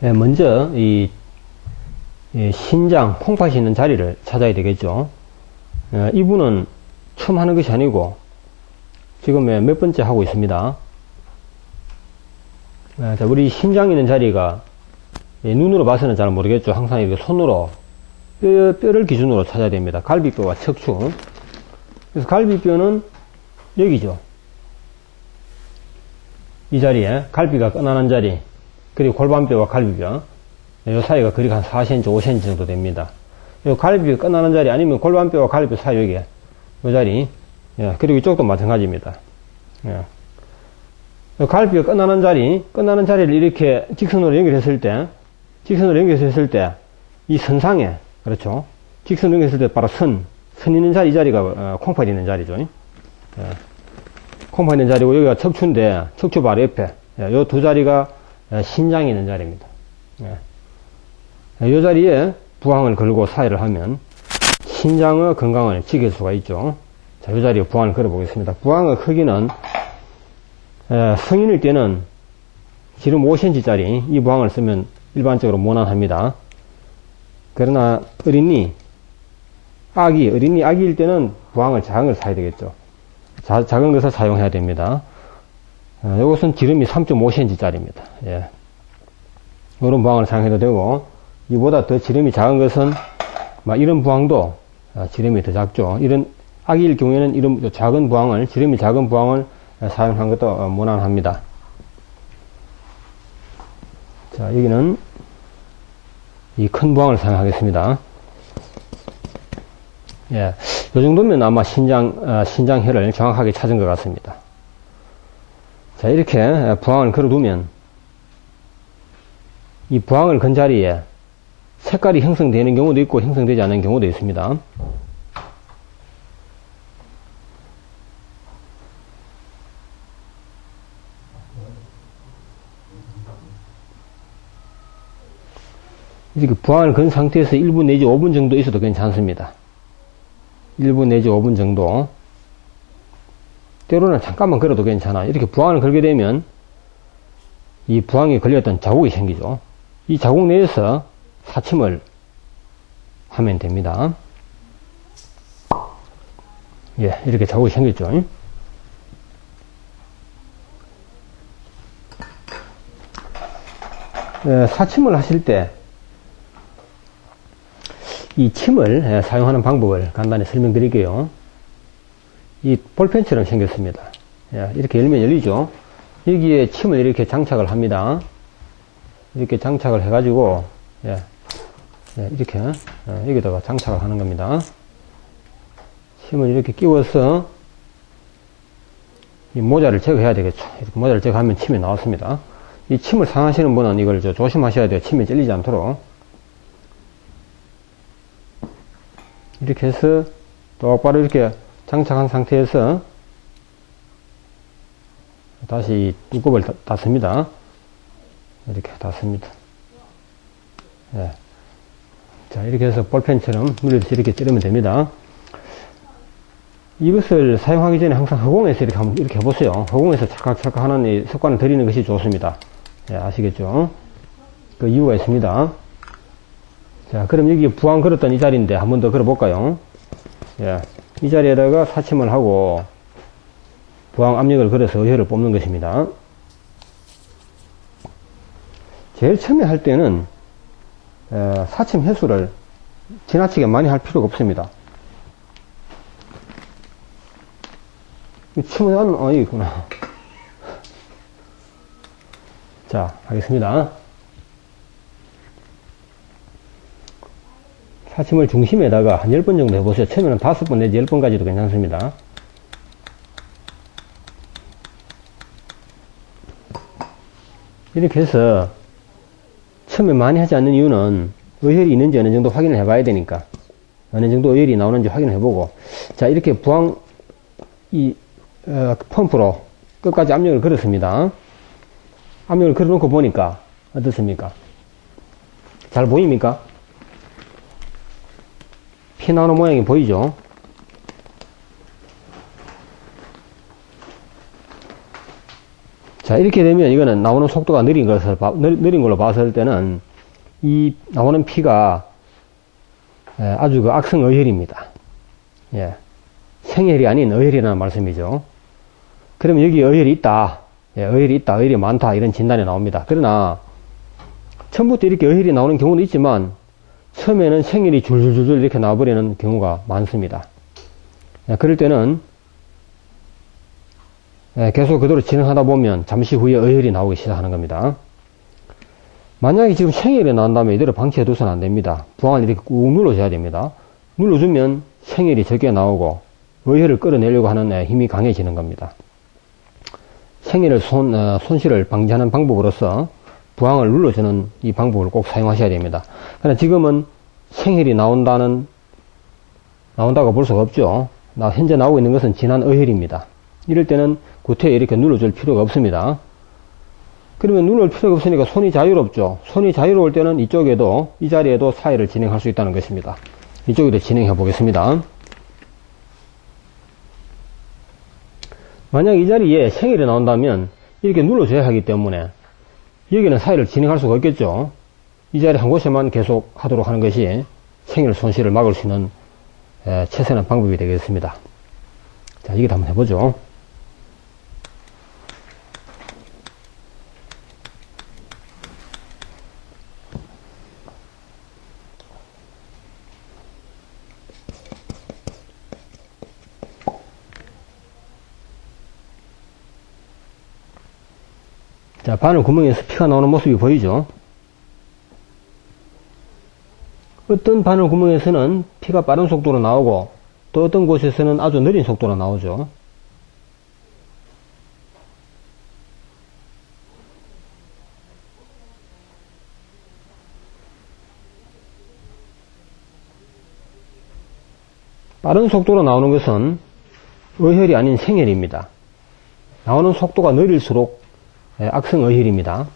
먼저 이 신장, 콩팥이 있는 자리를 찾아야 되겠죠. 이분은 처음 하는 것이 아니고 지금 몇 번째 하고 있습니다. 자, 우리 신장 있는 자리가 눈으로 봐서는 잘 모르겠죠. 항상 이렇게 손으로 뼈를 기준으로 찾아야 됩니다. 갈비뼈와 척추. 그래서 갈비뼈는 여기죠. 이 자리에 갈비가 끝나는 자리, 그리고 골반뼈와 갈비뼈, 이 사이가 거리가 한 4cm, 5cm 정도 됩니다. 이 갈비뼈 끝나는 자리, 아니면 골반뼈와 갈비뼈 사이 여기, 이 자리, 그리고 이쪽도 마찬가지입니다. 갈비뼈 끝나는 자리를 이렇게 직선으로 연결했을 때, 이 선상에, 그렇죠. 직선으로 연결했을 때 바로 선 있는 자리, 이 자리가 콩팥이 있는 자리죠. 콩팥 있는 자리고 여기가 척추인데 척추 바로 옆에 이 두 자리가 신장이 있는 자리입니다. 이 자리에 부항을 걸고 사회를 하면 신장의 건강을 지킬 수가 있죠. 자, 이 자리에 부항을 걸어 보겠습니다. 부항의 크기는 성인일 때는 지름 5cm 짜리 이 부항을 쓰면 일반적으로 무난합니다. 그러나 어린이 아기일 때는 부항을 작은 걸 사야 되겠죠. 작은 것을 사용해야 됩니다. 이것은 지름이 3.5cm 짜리입니다. 이런 부항을 사용해도 되고, 이보다 더 지름이 작은 것은, 이런 부항도 지름이 더 작죠. 이런 아기일 경우에는 이런 작은 부항을, 지름이 작은 부항을 사용한 것도 무난합니다. 자, 여기는 이 큰 부항을 사용하겠습니다. 이 정도면 아마 신장혈을 정확하게 찾은 것 같습니다. 자, 이렇게 부항을 걸어두면 이 부항을 건 자리에 색깔이 형성되는 경우도 있고 형성되지 않는 경우도 있습니다. 이렇게 부항을 건 상태에서 1분 내지 5분 정도 있어도 괜찮습니다. 1분 내지 5분 정도. 때로는 잠깐만 걸어도 괜찮아요. 이렇게 부항을 걸게 되면 이 부항에 걸렸던 자국이 생기죠. 이 자국 내에서 사침을 하면 됩니다. 이렇게 자국이 생겼죠. 사침을 하실 때 이 침을 사용하는 방법을 간단히 설명드릴게요. 이 볼펜처럼 생겼습니다. 이렇게 열면 열리죠. 여기에 침을 이렇게 장착을 합니다. 이렇게 장착을 해가지고 이렇게 여기다가 장착을 하는 겁니다. 침을 이렇게 끼워서 이 모자를 제거해야 되겠죠. 이렇게 모자를 제거하면 침이 나왔습니다. 이 침을 사용하시는 분은 이걸 조심하셔야 돼요. 침이 찔리지 않도록. 이렇게 해서 똑바로 이렇게 장착한 상태에서 다시 뚜껑을 닫습니다. 이렇게 닫습니다. 자, 이렇게 해서 볼펜처럼 눌러서 이렇게 찌르면 됩니다. 이것을 사용하기 전에 항상 허공에서 이렇게 해보세요. 허공에서 찰칵찰칵 하는 이 습관을 들이는 것이 좋습니다. 아시겠죠? 그 이유가 있습니다. 자, 그럼 여기 부항 걸었던 이 자리인데 한 번 더 걸어볼까요? 이 자리에다가 사침을 하고 부항 압력을 걸어서 의혈을 뽑는 것입니다. 제일 처음에 할 때는 사침 횟수를 지나치게 많이 할 필요가 없습니다. 침을 하는 여기 있구나. 자, 하겠습니다. 사침을 중심에다가 한 10번 정도 해보세요. 처음에는 5번 내지 10번까지도 괜찮습니다. 이렇게 해서 처음에 많이 하지 않는 이유는 의혈이 있는지 어느 정도 확인을 해봐야 되니까 어느 정도 의혈이 나오는지 확인을 해보고, 자, 이렇게 부항 펌프로 끝까지 압력을 걸었습니다. 압력을 걸어놓고 보니까 어떻습니까? 잘 보입니까? 피 나오는 모양이 보이죠? 자, 이렇게 되면 이거는 나오는 속도가 느린 걸로 봤을 때는 이 나오는 피가 아주 그 악성 어혈입니다. 예. 생혈이 아닌 어혈이라는 말씀이죠. 그러면 여기 어혈이 있다. 예, 어혈이 있다. 어혈이 많다. 이런 진단이 나옵니다. 그러나 처음부터 이렇게 어혈이 나오는 경우도 있지만 처음에는 생혈이 줄줄줄 이렇게 나와버리는 경우가 많습니다. 예, 그럴 때는 계속 그대로 진행하다 보면 잠시 후에 어혈이 나오기 시작하는 겁니다. 만약에 지금 생혈이 나온다면 이대로 방치해둬서는 안 됩니다. 부항을 이렇게 꾹 눌러줘야 됩니다. 눌러주면 생혈이 적게 나오고 어혈을 끌어내려고 하는 힘이 강해지는 겁니다. 생혈을 손실을 방지하는 방법으로서 부항을 눌러주는 이 방법을 꼭 사용하셔야 됩니다. 그러나 지금은 생혈이 나온다고 볼 수가 없죠. 현재 나오고 있는 것은 진한 어혈입니다. 이럴 때는 구태에 이렇게 눌러줄 필요가 없습니다. 그러면 눌러줄 필요가 없으니까 손이 자유롭죠. 손이 자유로울 때는 이쪽에도, 이 자리에도 사회를 진행할 수 있다는 것입니다. 이쪽에도 진행해 보겠습니다. 만약 이 자리에 생혈이 나온다면 이렇게 눌러줘야 하기 때문에 여기는 사회를 진행할 수가 없겠죠. 이 자리 한 곳에만 계속 하도록 하는 것이 생혈 손실을 막을 수 있는 최선의 방법이 되겠습니다. 자, 이것도 한번 해보죠. 자, 바늘 구멍에서 피가 나오는 모습이 보이죠? 어떤 바늘 구멍에서는 피가 빠른 속도로 나오고 또 어떤 곳에서는 아주 느린 속도로 나오죠. 빠른 속도로 나오는 것은 어혈이 아닌 생혈입니다. 나오는 속도가 느릴수록 악성 어혈입니다.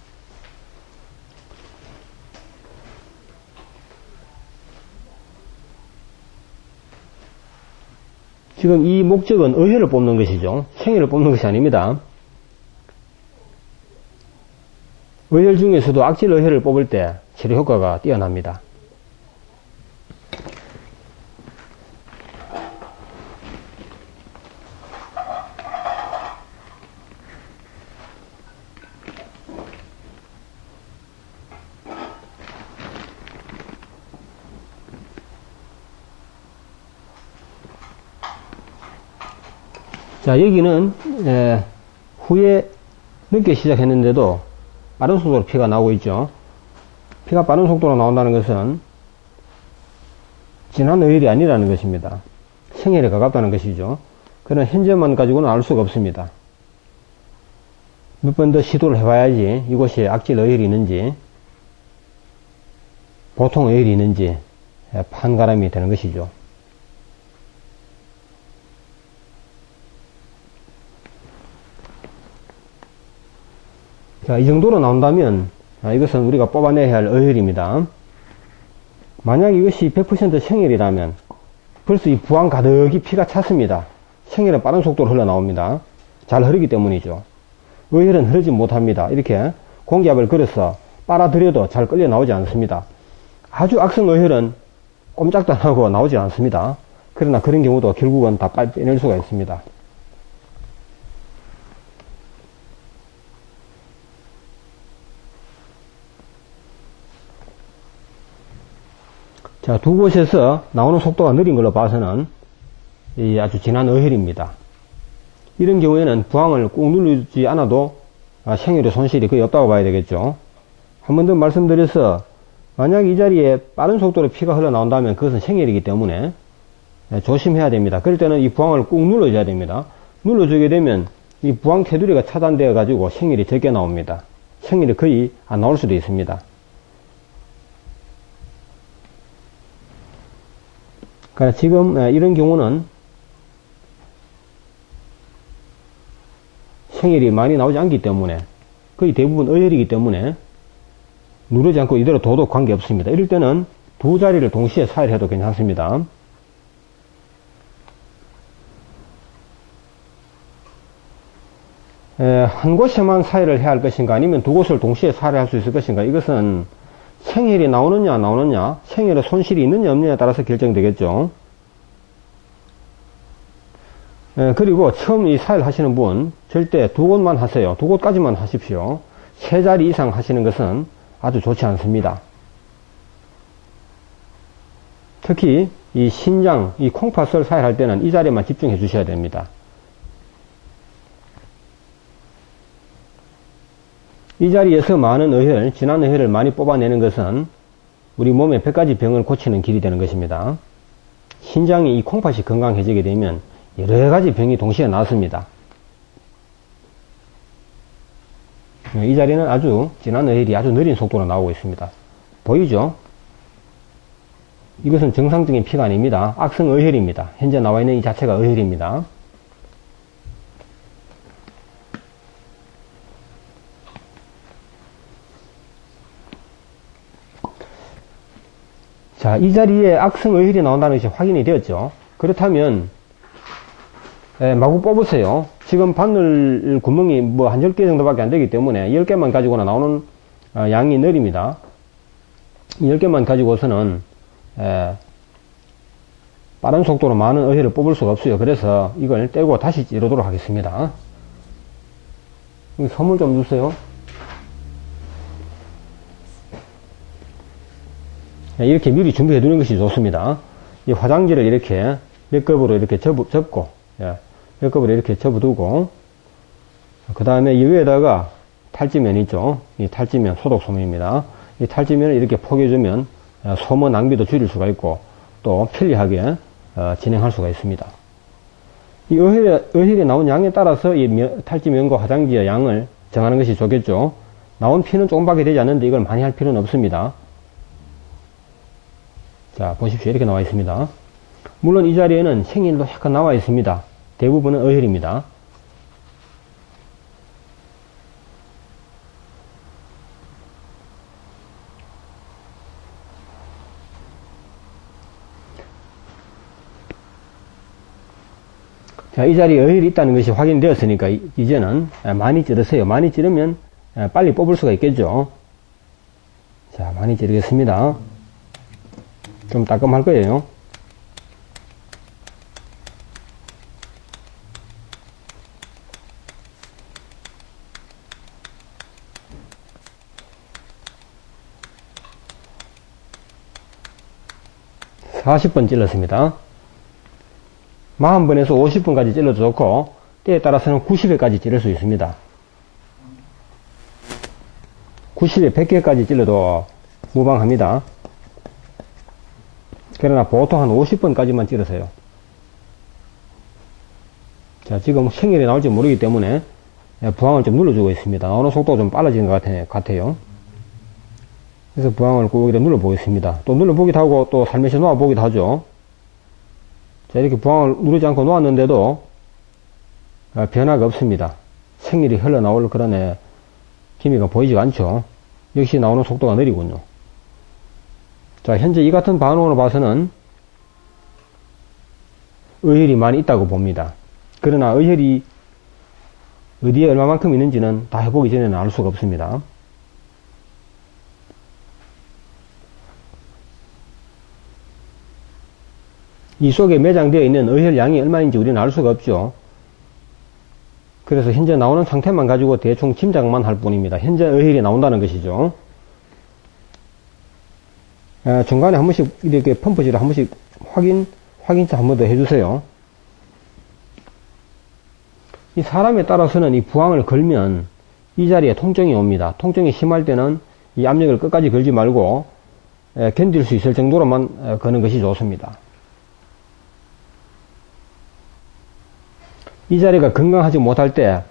지금 이 목적은 어혈을 뽑는 것이죠. 생혈을 뽑는 것이 아닙니다. 어혈 중에서도 악질 어혈을 뽑을 때 치료 효과가 뛰어납니다. 자, 여기는 후에 늦게 시작했는데도 빠른 속도로 피가 나오고 있죠. 피가 빠른 속도로 나온다는 것은 진한 어혈이 아니라는 것입니다. 생혈에 가깝다는 것이죠. 그런 현재만 가지고는 알 수가 없습니다. 몇 번 더 시도를 해봐야지 이곳에 악질 어혈이 있는지 보통 어혈이 있는지 판가름이 되는 것이죠. 자, 이 정도로 나온다면 이것은 우리가 뽑아내야 할 어혈입니다. 만약 이것이 100% 생혈이라면 벌써 이 부항 가득히 피가 찼습니다. 생혈은 빠른 속도로 흘러나옵니다. 잘 흐르기 때문이죠. 어혈은 흐르지 못합니다. 이렇게 공기압을 걸어서 빨아들여도 잘 끌려 나오지 않습니다. 아주 악성 어혈은 꼼짝도 안 하고 나오지 않습니다. 그러나 그런 경우도 결국은 다 빼낼 수가 있습니다. 자, 두 곳에서 나오는 속도가 느린 걸로 봐서는 아주 진한 어혈입니다. 이런 경우에는 부항을 꾹 누르지 않아도 생혈의 손실이 거의 없다고 봐야 되겠죠. 한 번 더 말씀드려서 만약 이 자리에 빠른 속도로 피가 흘러나온다면 그것은 생혈이기 때문에 조심해야 됩니다. 그럴 때는 이 부항을 꾹 눌러줘야 됩니다. 눌러주게 되면 이 부항 테두리가 차단되어 가지고 생혈이 적게 나옵니다. 생혈이 거의 안 나올 수도 있습니다. 그러니까 지금 이런 경우는 생혈이 많이 나오지 않기 때문에 거의 대부분 어혈이기 때문에 누르지 않고 이대로 둬도 관계없습니다. 이럴 때는 두 자리를 동시에 사혈해도 괜찮습니다. 한 곳에만 사회를 해야 할 것인가 아니면 두 곳을 동시에 사회를 할 수 있을 것인가, 이것은 생혈이 나오느냐 안 나오느냐, 생혈의 손실이 있느냐 없느냐에 따라서 결정되겠죠. 그리고 처음 이 사회를 하시는 분 절대 두 곳만 하세요. 두 곳까지만 하십시오. 세 자리 이상 하시는 것은 아주 좋지 않습니다. 특히 이 신장, 이 콩팥을 사회를 할 때는 이 자리에만 집중해 주셔야 됩니다. 이 자리에서 많은 의혈, 진한 의혈을 많이 뽑아내는 것은 우리 몸의 100가지 병을 고치는 길이 되는 것입니다. 신장이 이 콩팥이 건강해지게 되면 여러 가지 병이 동시에 나왔습니다. 이 자리는 아주 진한 의혈이 아주 느린 속도로 나오고 있습니다. 보이죠? 이것은 정상적인 피가 아닙니다. 악성 의혈입니다. 현재 나와 있는 이 자체가 의혈입니다. 자, 이 자리에 악성 의혈이 나온다는 것이 확인이 되었죠. 그렇다면 마구 뽑으세요. 지금 바늘 구멍이 뭐 한 10개 정도밖에 안 되기 때문에 10개만 가지고는 나오는 양이 느립니다. 10개만 가지고서는 빠른 속도로 많은 의혈을 뽑을 수가 없어요. 그래서 이걸 떼고 다시 찌르도록 하겠습니다. 선물 좀 주세요. 이렇게 미리 준비해 두는 것이 좋습니다. 이 화장지를 이렇게 몇 겹으로 이렇게 접고, 몇 겹으로 이렇게 접어두고, 그 다음에 이 위에다가 탈지면 있죠. 이 탈지면, 소독소면입니다. 이 탈지면을 이렇게 포개주면 소모 낭비도 줄일 수가 있고, 또 편리하게 진행할 수가 있습니다. 이 의혈이 나온 양에 따라서 이 탈지면과 화장지의 양을 정하는 것이 좋겠죠. 나온 피는 조금밖에 되지 않는데 이걸 많이 할 필요는 없습니다. 자, 보십시오. 이렇게 나와 있습니다. 물론 이 자리에는 생일도 약간 나와 있습니다. 대부분은 의혈입니다. 자, 이 자리에 의혈이 있다는 것이 확인되었으니까 이제는 많이 찌르세요. 많이 찌르면 빨리 뽑을 수가 있겠죠. 자, 많이 찌르겠습니다. 좀 따끔할 거예요. (40번) 찔렀습니다. 40번에서 50번까지 찔러도 좋고 때에 따라서는 90회까지 찌를 수 있습니다. 90회 100개까지 찔러도 무방합니다. 그러나 보통 한 50번까지만 찌르세요. 자, 지금 생일이 나올지 모르기 때문에 부항을 좀 눌러주고 있습니다. 나오는 속도가 좀 빨라지는 것 같아요. 그래서 부항을 꼭 이렇게 눌러보겠습니다. 또 눌러보기도 하고 또 살며시 놓아보기도 하죠. 자, 이렇게 부항을 누르지 않고 놓았는데도 변화가 없습니다. 생일이 흘러나올 그런 기미가 보이지가 않죠. 역시 나오는 속도가 느리군요. 자, 현재 이 같은 반응으로 봐서는 의혈이 많이 있다고 봅니다. 그러나 의혈이 어디에 얼마만큼 있는지는 다 해보기 전에는 알 수가 없습니다. 이 속에 매장되어 있는 의혈 양이 얼마인지 우리는 알 수가 없죠. 그래서 현재 나오는 상태만 가지고 대충 짐작만 할 뿐입니다. 현재 의혈이 나온다는 것이죠. 중간에 한 번씩 이렇게 펌프질을 한 번씩 확인차 한 번 더 해주세요. 이 사람에 따라서는 이 부항을 걸면 이 자리에 통증이 옵니다. 통증이 심할 때는 이 압력을 끝까지 걸지 말고 견딜 수 있을 정도로만 거는 것이 좋습니다. 이 자리가 건강하지 못할 때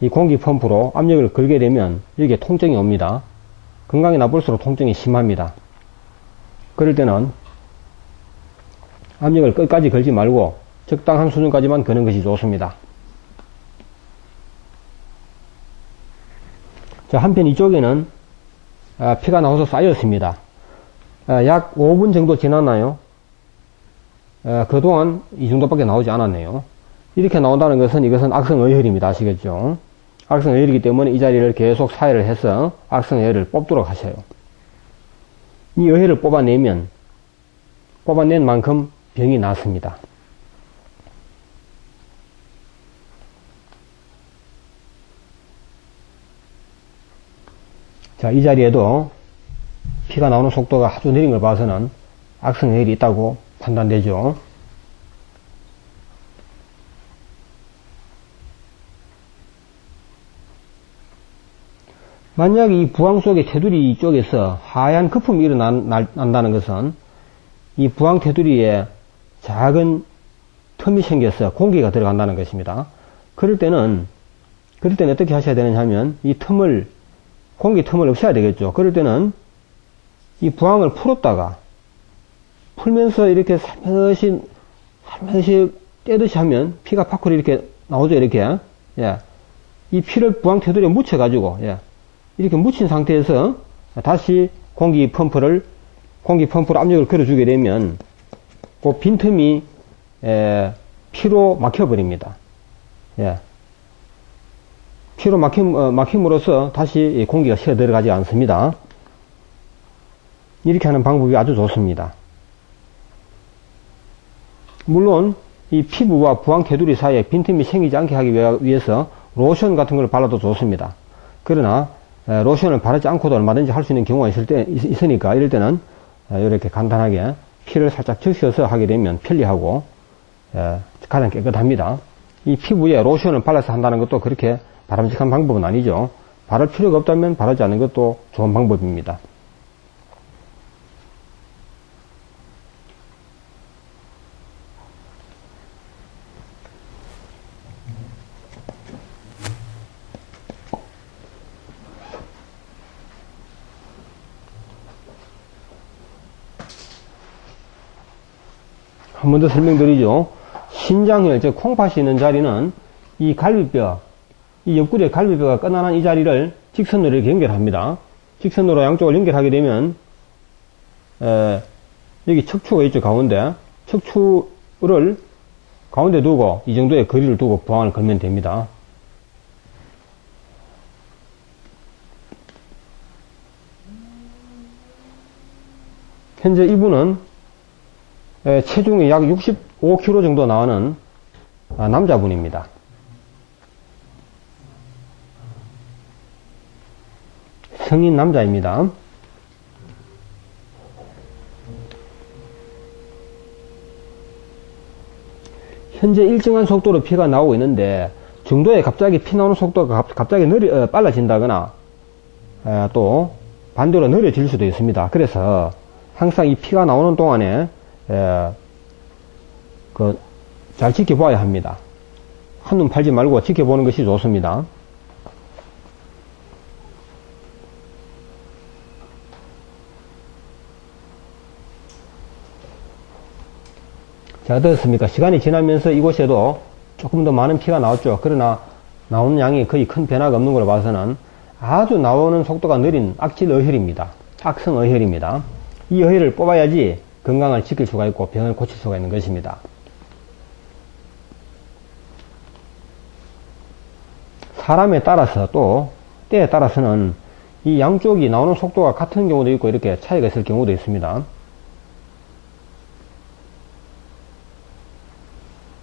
이 공기 펌프로 압력을 걸게 되면 여기에 통증이 옵니다. 건강이 나쁠수록 통증이 심합니다. 그럴 때는 압력을 끝까지 걸지 말고 적당한 수준까지만 거는 것이 좋습니다. 자, 한편 이쪽에는 피가 나와서 쌓였습니다. 약 5분 정도 지났나요? 그동안 이 정도밖에 나오지 않았네요. 이렇게 나온다는 것은 이것은 악성어혈입니다. 아시겠죠? 악성어혈이기 때문에 이 자리를 계속 사혈을 해서 악성어혈을 뽑도록 하셔요. 이 어혈을 뽑아낸 만큼 병이 낫습니다. 자, 이 자리에도 피가 나오는 속도가 아주 느린 걸 봐서는 악성어혈이 있다고 판단되죠. 만약 이 부항 속의 테두리 쪽에서 하얀 거품이 일어난다는 것은 이 부항 테두리에 작은 틈이 생겨서 공기가 들어간다는 것입니다. 그럴 때는 어떻게 하셔야 되느냐 하면 이 공기 틈을 없애야 되겠죠. 그럴 때는 이 부항을 풀면서 이렇게 살며시 떼듯이 하면 피가 밖으로 이렇게 나오죠. 이렇게. 예. 이 피를 부항 테두리에 묻혀가지고, 예. 이렇게 묻힌 상태에서 다시 공기 펌프로 압력을 걸어주게 되면 그 빈틈이 피로 막혀버립니다. 예. 피로 막힘으로써 다시 공기가 새어 들어가지 않습니다. 이렇게 하는 방법이 아주 좋습니다. 물론 이 피부와 부항 테두리 사이에 빈틈이 생기지 않게 하기 위해서 로션 같은 걸 발라도 좋습니다. 그러나 로션을 바르지 않고도 얼마든지 할 수 있는 경우가 있으니까 이럴 때는 이렇게 간단하게 피를 살짝 적셔서 하게 되면 편리하고 가장 깨끗합니다. 이 피부에 로션을 발라서 한다는 것도 그렇게 바람직한 방법은 아니죠. 바를 필요가 없다면 바르지 않는 것도 좋은 방법입니다. 한 번 더 설명드리죠. 신장혈, 즉 콩팥이 있는 자리는 이 갈비뼈, 이 옆구리의 갈비뼈가 끝나는 이 자리를 직선으로 이렇게 연결합니다. 직선으로 양쪽을 연결하게 되면 여기 척추가 있죠. 가운데 척추를 가운데 두고 이 정도의 거리를 두고 부항을 걸면 됩니다. 현재 이분은 체중이 약 65kg 정도 나오는 남자분입니다. 성인 남자입니다. 현재 일정한 속도로 피가 나오고 있는데 정도에 갑자기 피 나오는 속도가 갑자기 빨라진다거나 또 반대로 느려질 수도 있습니다. 그래서 항상 이 피가 나오는 동안에 잘 지켜봐야 합니다. 한눈 팔지 말고 지켜보는 것이 좋습니다. 자, 어떻습니까? 시간이 지나면서 이곳에도 조금 더 많은 피가 나왔죠. 그러나 나오는 양이 거의 큰 변화가 없는 걸로 봐서는 아주 나오는 속도가 느린 악질 어혈입니다. 악성 어혈입니다. 이 어혈을 뽑아야지 건강을 지킬 수가 있고 병을 고칠 수가 있는 것입니다. 사람에 따라서 또 때에 따라서는 이 양쪽이 나오는 속도가 같은 경우도 있고 이렇게 차이가 있을 경우도 있습니다.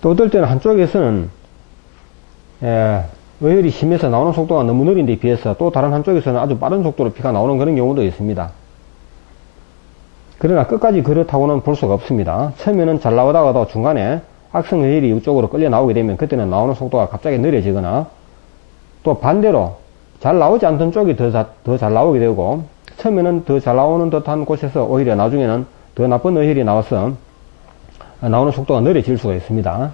또 어떨 때는 한쪽에서는 어혈이 심해서 나오는 속도가 너무 느린 데 비해서 또 다른 한쪽에서는 아주 빠른 속도로 피가 나오는 그런 경우도 있습니다. 그러나 끝까지 그렇다고는 볼 수가 없습니다. 처음에는 잘 나오다가도 중간에 악성 어혈이 이쪽으로 끌려 나오게 되면 그때는 나오는 속도가 갑자기 느려지거나 또 반대로 잘 나오지 않던 쪽이 더 잘 나오게 되고 처음에는 더 잘 나오는 듯한 곳에서 오히려 나중에는 더 나쁜 어혈이 나와서 나오는 속도가 느려질 수가 있습니다.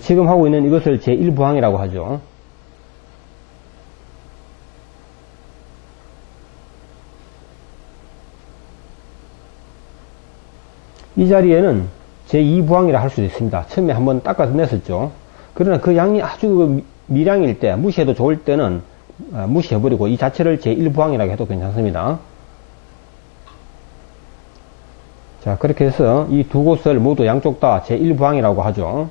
지금 하고 있는 이것을 제1부항이라고 하죠. 이 자리에는 제2부항이라 할 수도 있습니다. 처음에 한번 닦아서 냈었죠. 그러나 그 양이 아주 미량일 때, 무시해도 좋을 때는 무시해버리고 이 자체를 제1부항이라고 해도 괜찮습니다. 자, 그렇게 해서 이 두 곳을 모두 양쪽 다 제1부항이라고 하죠.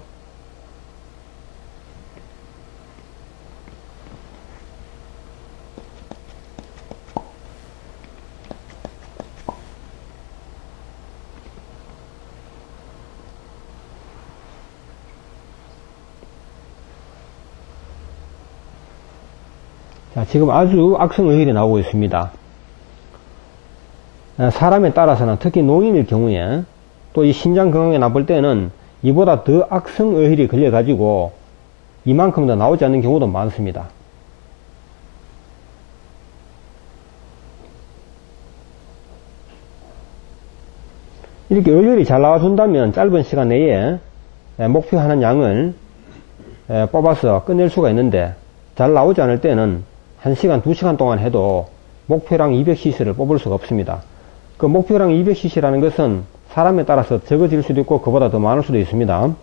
자, 지금 아주 악성의혈이 나오고 있습니다. 사람에 따라서는 특히 노인일 경우에 또 이 심장 건강에 나쁠 때는 이보다 더 악성의혈이 걸려가지고 이만큼 더 나오지 않는 경우도 많습니다. 이렇게 의혈이 잘 나와준다면 짧은 시간 내에 목표하는 양을 뽑아서 끝낼 수가 있는데 잘 나오지 않을 때는 1시간, 2시간 동안 해도 목표량 200cc를 뽑을 수가 없습니다. 그 목표량 200cc라는 것은 사람에 따라서 적어질 수도 있고 그보다 더 많을 수도 있습니다.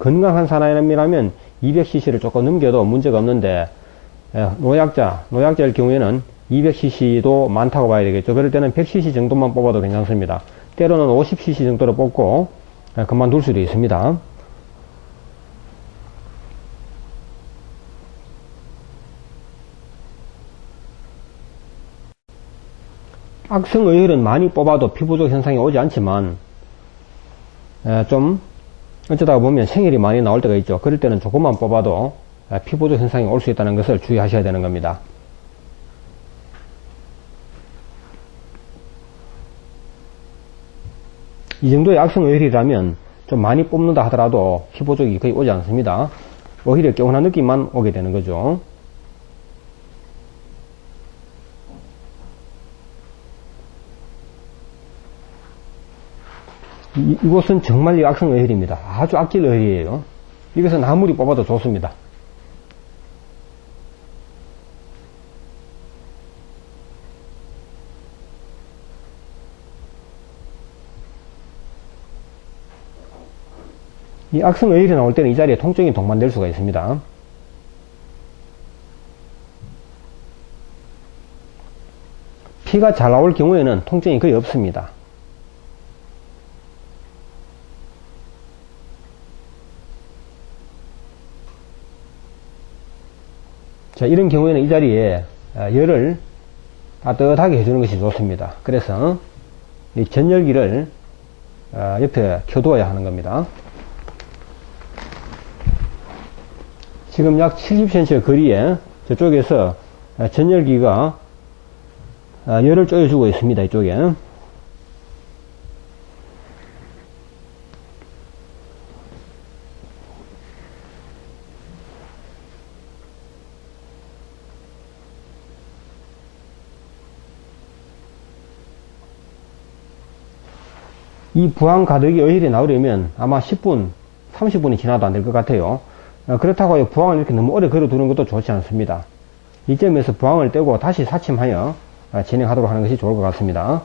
건강한 사람이라면 200cc를 조금 넘겨도 문제가 없는데 노약자일 경우에는 200cc도 많다고 봐야 되겠죠. 그럴 때는 100cc 정도만 뽑아도 괜찮습니다. 때로는 50cc 정도로 뽑고 그만둘 수도 있습니다. 악성의혈은 많이 뽑아도 피부적 현상이 오지 않지만 좀 어쩌다 보면 생혈이 많이 나올 때가 있죠. 그럴 때는 조금만 뽑아도 피부적 현상이 올 수 있다는 것을 주의하셔야 되는 겁니다. 이 정도의 악성의혈이라면 좀 많이 뽑는다 하더라도 피부적이 거의 오지 않습니다. 오히려 개운한 느낌만 오게 되는 거죠. 이곳은 정말 악성의혈입니다. 아주 악질 의혈이에요. 이것은 아무리 뽑아도 좋습니다. 이 악성의혈이 나올 때는 이 자리에 통증이 동반될 수가 있습니다. 피가 잘 나올 경우에는 통증이 거의 없습니다. 자, 이런 경우에는 이 자리에 열을 따뜻하게 해주는 것이 좋습니다. 그래서 이 전열기를 옆에 켜두어야 하는 겁니다. 지금 약 70cm 거리에 저쪽에서 전열기가 열을 쪼여주고 있습니다. 이쪽에. 이 부항 가득이 의혈이 나오려면 아마 10분, 30분이 지나도 안 될 것 같아요. 그렇다고 부항을 이렇게 너무 오래 걸어두는 것도 좋지 않습니다. 이점에서 부항을 떼고 다시 사침하여 진행하도록 하는 것이 좋을 것 같습니다.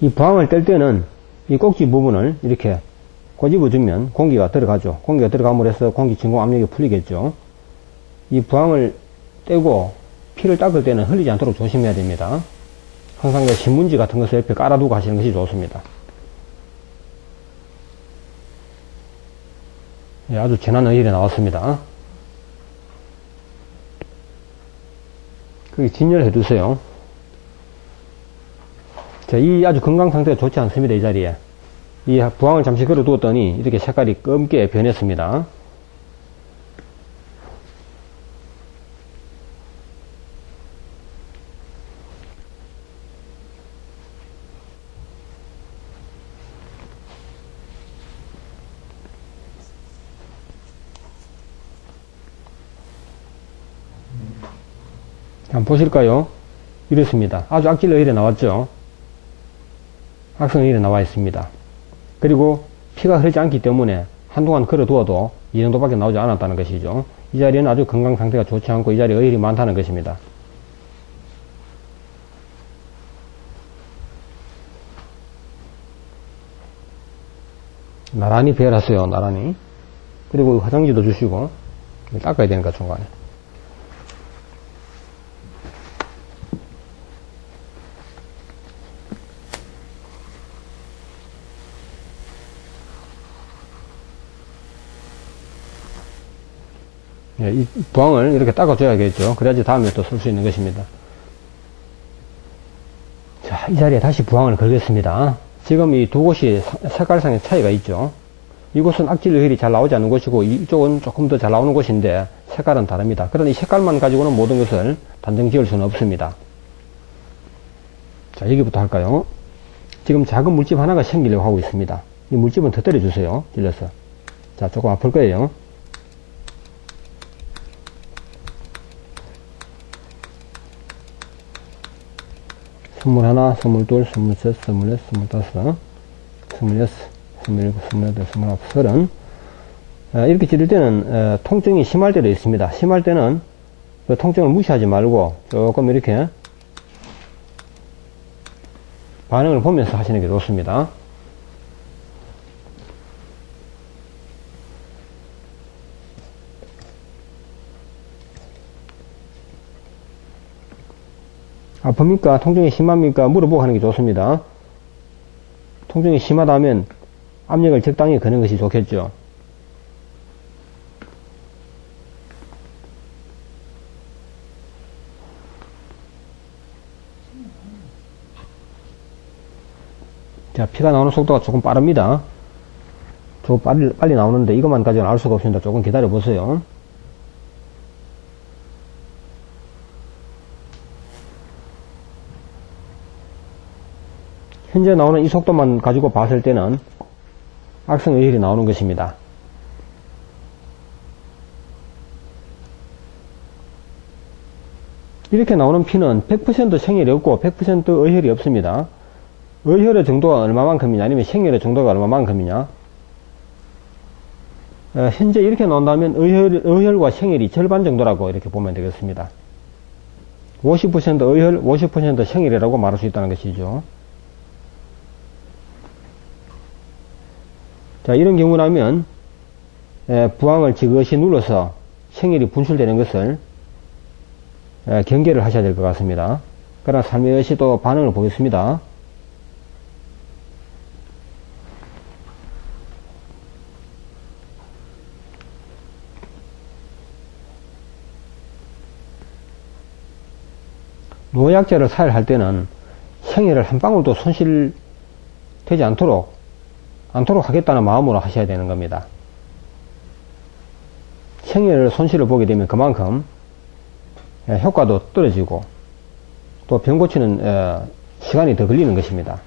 이 부항을 뗄 때는 이 꼭지 부분을 이렇게 꼬집어주면 공기가 들어가죠. 공기가 들어감으로 해서 공기 진공 압력이 풀리겠죠. 이 부항을 떼고 피를 닦을 때는 흘리지 않도록 조심해야 됩니다. 항상 신문지 같은 것을 옆에 깔아두고 하시는 것이 좋습니다. 예, 아주 진한 의혈이 나왔습니다. 거기 진열해 두세요. 자, 이 아주 건강 상태가 좋지 않습니다. 이 자리에. 이 부항을 잠시 걸어 두었더니 이렇게 색깔이 검게 변했습니다. 한번 보실까요? 이렇습니다. 아주 악질 의혈이 나왔죠. 악성의혈이 나와 있습니다. 그리고 피가 흐르지 않기 때문에 한동안 걸어두어도 이 정도밖에 나오지 않았다는 것이죠. 이 자리에는 아주 건강 상태가 좋지 않고 이 자리에 의혈이 많다는 것입니다. 나란히 배열하세요. 나란히. 그리고 화장지도 주시고 닦아야 되니까 중간에. 예, 이 부항을 이렇게 닦아줘야겠죠. 그래야지 다음에 또 쓸 수 있는 것입니다. 자, 이 자리에 다시 부항을 걸겠습니다. 지금 이 두 곳이 색깔상의 차이가 있죠. 이곳은 악질 의혈이 잘 나오지 않는 곳이고 이쪽은 조금 더 잘 나오는 곳인데 색깔은 다릅니다. 그러나 이 색깔만 가지고는 모든 것을 단정 지을 수는 없습니다. 자, 여기부터 할까요? 지금 작은 물집 하나가 생기려고 하고 있습니다. 이 물집은 더 때려주세요. 찔러서. 자, 조금 아플 거예요. 스물하나, 스물둘, 스물셋, 스물넷, 스물다섯, 스물여섯, 스물일곱, 스물여덟, 스물아홉, 서른. 이렇게 찌를 때는 통증이 심할 때도 있습니다. 심할 때는 그 통증을 무시하지 말고 조금 이렇게 반응을 보면서 하시는 게 좋습니다. 아픕니까? 통증이 심합니까? 물어보고 하는 게 좋습니다. 통증이 심하다면 압력을 적당히 거는 것이 좋겠죠. 자, 피가 나오는 속도가 조금 빠릅니다. 조금 빨리 나오는데 이것만 가지고는 알 수가 없습니다. 조금 기다려 보세요. 현재 나오는 이 속도만 가지고 봤을 때는 악성의혈이 나오는 것입니다. 이렇게 나오는 피는 100% 생혈이 없고 100% 의혈이 없습니다. 의혈의 정도가 얼마만큼이냐 아니면 생혈의 정도가 얼마만큼이냐. 현재 이렇게 나온다면 의혈과 생혈이 절반 정도라고 이렇게 보면 되겠습니다. 50% 의혈, 50% 생혈이라고 말할 수 있다는 것이죠. 자, 이런 경우라면 부항을 지그시 눌러서 생혈이 분출되는 것을 경계를 하셔야 될 것 같습니다. 그러나 살며시 또 반응을 보겠습니다. 노약자를 사혈할 때는 생혈을 한 방울도 손실되지 않도록 하겠다는 마음으로 하셔야 되는 겁니다. 생혈 손실을 보게 되면 그만큼 효과도 떨어지고 또 병 고치는 시간이 더 걸리는 것입니다.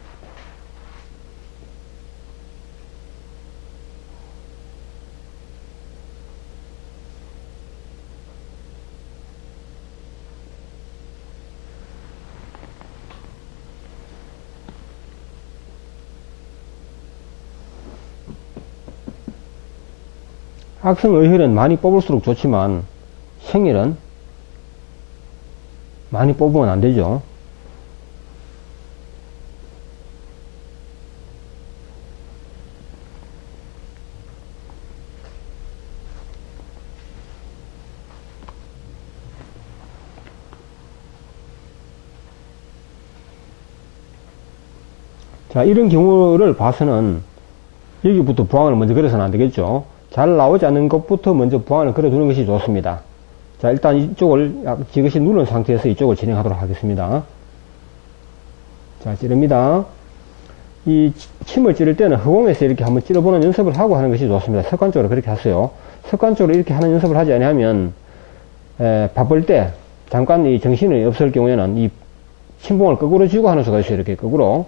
악성의혈은 많이 뽑을수록 좋지만 생혈은 많이 뽑으면 안 되죠. 자, 이런 경우를 봐서는 여기부터 부항을 먼저 걸어서는 안 되겠죠. 잘 나오지 않는 것부터 먼저 부항을 걸어두는 것이 좋습니다. 자, 일단 이쪽을 지그시 누른 상태에서 이쪽을 진행하도록 하겠습니다. 자, 찌릅니다. 이 침을 찌를 때는 허공에서 이렇게 한번 찌러보는 연습을 하고 하는 것이 좋습니다. 습관적으로 그렇게 하세요. 습관적으로 이렇게 하는 연습을 하지 아니하면 바쁠 때 잠깐 이 정신이 없을 경우에는 이 침봉을 거꾸로 쥐고 하는 수가 있어요. 이렇게 거꾸로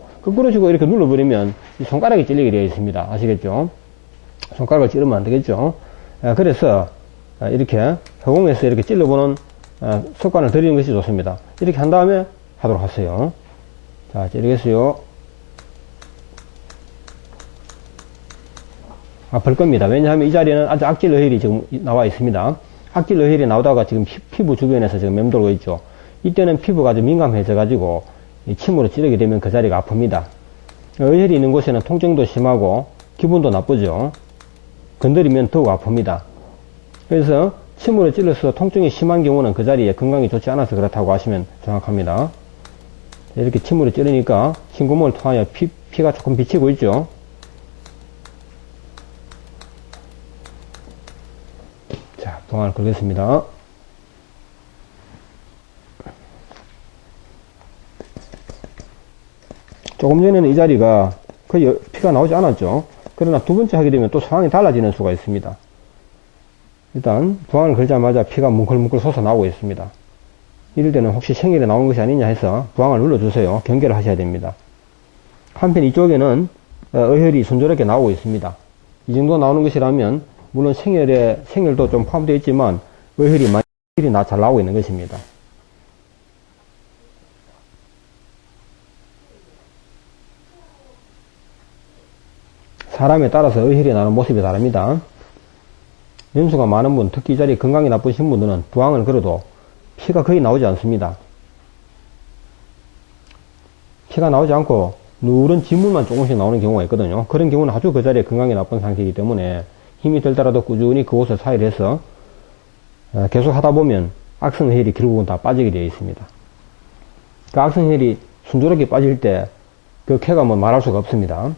쥐고 이렇게 눌러버리면 이 손가락이 찔리게 되어 있습니다. 아시겠죠? 손가락을 찌르면 안 되겠죠. 그래서 이렇게 허공에서 이렇게 찔러보는 습관을 들이는 것이 좋습니다. 이렇게 한 다음에 하도록 하세요. 자, 찌르겠어요. 아플 겁니다. 왜냐하면 이 자리에는 아주 악질 의혈이 지금 나와 있습니다. 악질 의혈이 나오다가 지금 피부 주변에서 지금 맴돌고 있죠. 이때는 피부가 좀 민감해져 가지고 이 침으로 찌르게 되면 그 자리가 아픕니다. 의혈이 있는 곳에는 통증도 심하고 기분도 나쁘죠. 건드리면 더욱 아픕니다. 그래서 침으로 찔러서 통증이 심한 경우는 그 자리에 건강이 좋지 않아서 그렇다고 하시면 정확합니다. 이렇게 침으로 찌르니까 침구멍을 통하여 피가 조금 비치고 있죠. 자, 부항을 걸겠습니다. 조금 전에는 이 자리가 거의 피가 나오지 않았죠. 그러나 두 번째 하게 되면 또 상황이 달라지는 수가 있습니다. 일단 부항을 걸자마자 피가 뭉클뭉클 솟아나오고 있습니다. 이럴 때는 혹시 생혈이 나오는 것이 아니냐 해서 부항을 눌러주세요. 경계를 하셔야 됩니다. 한편 이쪽에는 어혈이 순조롭게 나오고 있습니다. 이 정도 나오는 것이라면 물론 생혈도 좀 포함되어 있지만 어혈이 많이 잘 나오고 있는 것입니다. 사람에 따라서 어혈이 나는 모습이 다릅니다. 연수가 많은 분, 특히 이 자리에 건강이 나쁘신 분들은 부항을 걸어도 피가 거의 나오지 않습니다. 피가 나오지 않고 누런 진물만 조금씩 나오는 경우가 있거든요. 그런 경우는 아주 그 자리에 건강이 나쁜 상태이기 때문에 힘이 들더라도 꾸준히 그곳을 사일해서 계속 하다 보면 악성혈이 결국은 다 빠지게 되어 있습니다. 그 악성혈이 순조롭게 빠질 때 그 쾌감은 말할 수가 없습니다.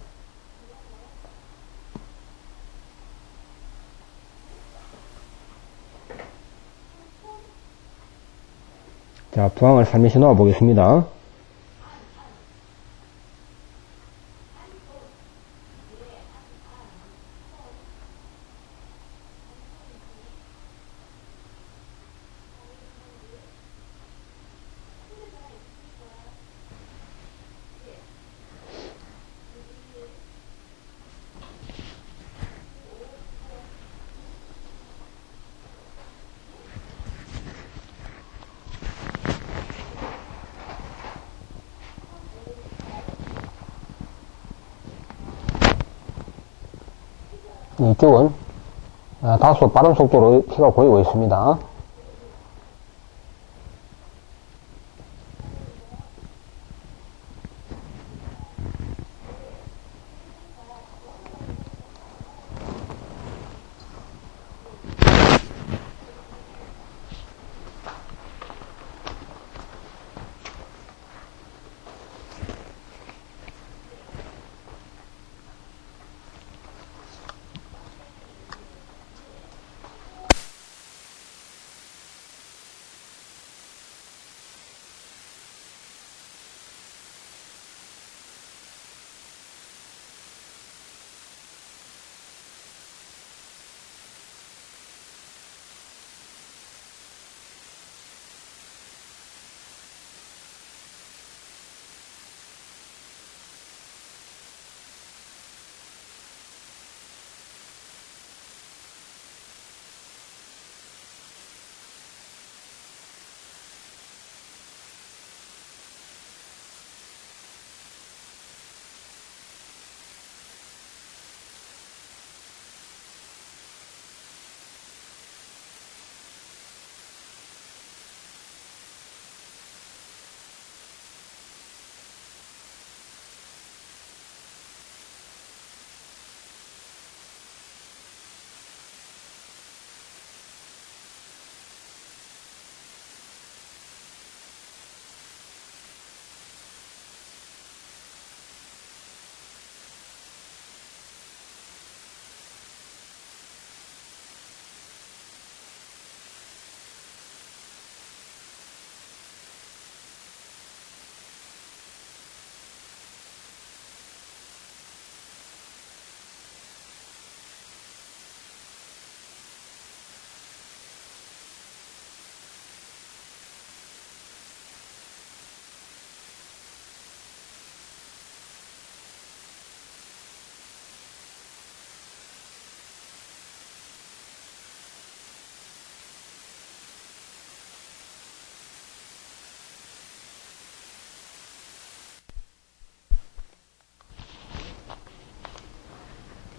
자, 부항을 살며시 놓아 보겠습니다. 이쪽은 다소 빠른 속도로 피가 고이고 있습니다.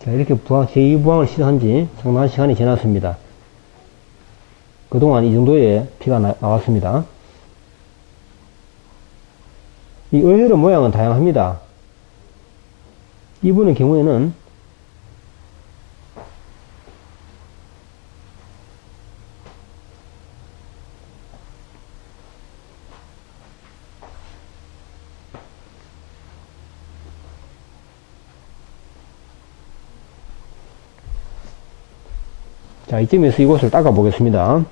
자, 이렇게 제2부항을 시도한 지 상당한 시간이 지났습니다. 그동안 이 정도의 피가 나왔습니다. 이 어혈의 모양은 다양합니다. 이분의 경우에는 자, 이쯤에서 이곳을 닦아 보겠습니다.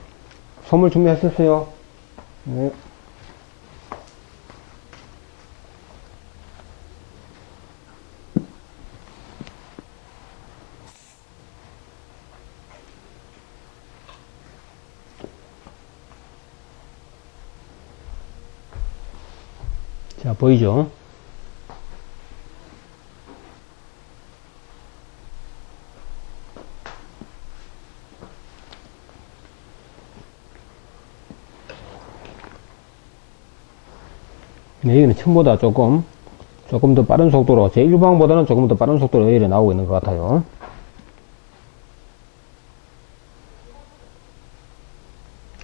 솜을 준비하셨어요? 네. 자, 보이죠? 네, 여기는 처음보다 조금 더 빠른 속도로, 제 1방보다는 조금 더 빠른 속도로 오일이 나오고 있는 것 같아요.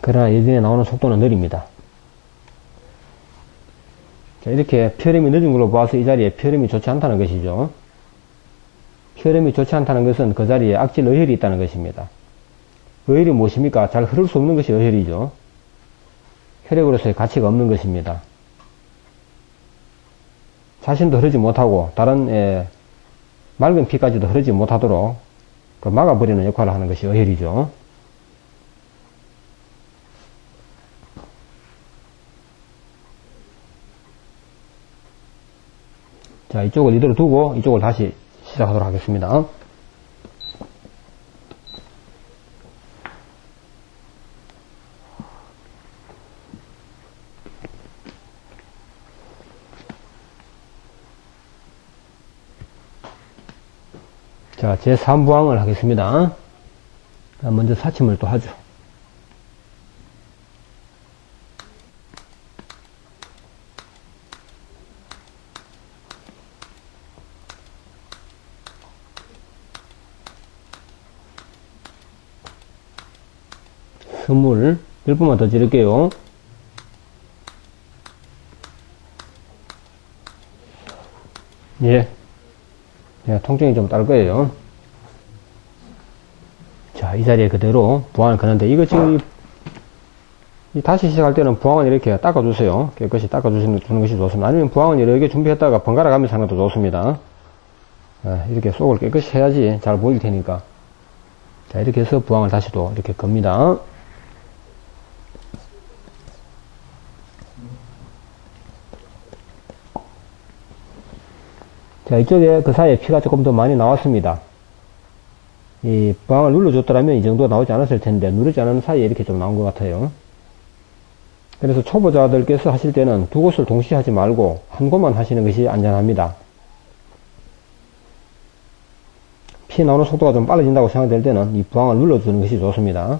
그러나 예전에 나오는 속도는 느립니다. 자, 이렇게 피어름이 늦은 걸로 봐서 이 자리에 피어름이 좋지 않다는 것이죠. 피어름이 좋지 않다는 것은 그 자리에 악질 어혈이 있다는 것입니다. 어혈이 무엇입니까? 잘 흐를 수 없는 것이 어혈이죠. 혈액으로서의 가치가 없는 것입니다. 자신도 흐르지 못하고 다른 맑은 피까지도 흐르지 못하도록 막아버리는 역할을 하는 것이 어혈이죠. 자, 이쪽을 이대로 두고 이쪽을 다시 시작하도록 하겠습니다. 자, 제 3부항을 하겠습니다. 먼저 사침을 또 하죠. 스물 10번만 더 지를게요. 예. 예, 통증이 좀 딸 거예요. 자, 이 자리에 그대로 부항을 거는데, 이거 지금 다시 시작할 때는 부항을 이렇게 닦아주세요. 깨끗이 닦아주는 것이 좋습니다. 아니면 부항을 여러 개 준비했다가 번갈아 가면서 하는 것도 좋습니다. 예, 이렇게 속을 깨끗이 해야지 잘 보일 테니까. 자, 이렇게 해서 부항을 다시 또 이렇게 겁니다. 자, 이쪽에 그 사이에 피가 조금 더 많이 나왔습니다. 이 부항을 눌러줬더라면 이 정도 나오지 않았을 텐데, 누르지 않은 사이에 이렇게 좀 나온 것 같아요. 그래서 초보자들께서 하실 때는 두 곳을 동시에 하지 말고 한 곳만 하시는 것이 안전합니다. 피 나오는 속도가 좀 빨라진다고 생각될 때는 이 부항을 눌러주는 것이 좋습니다.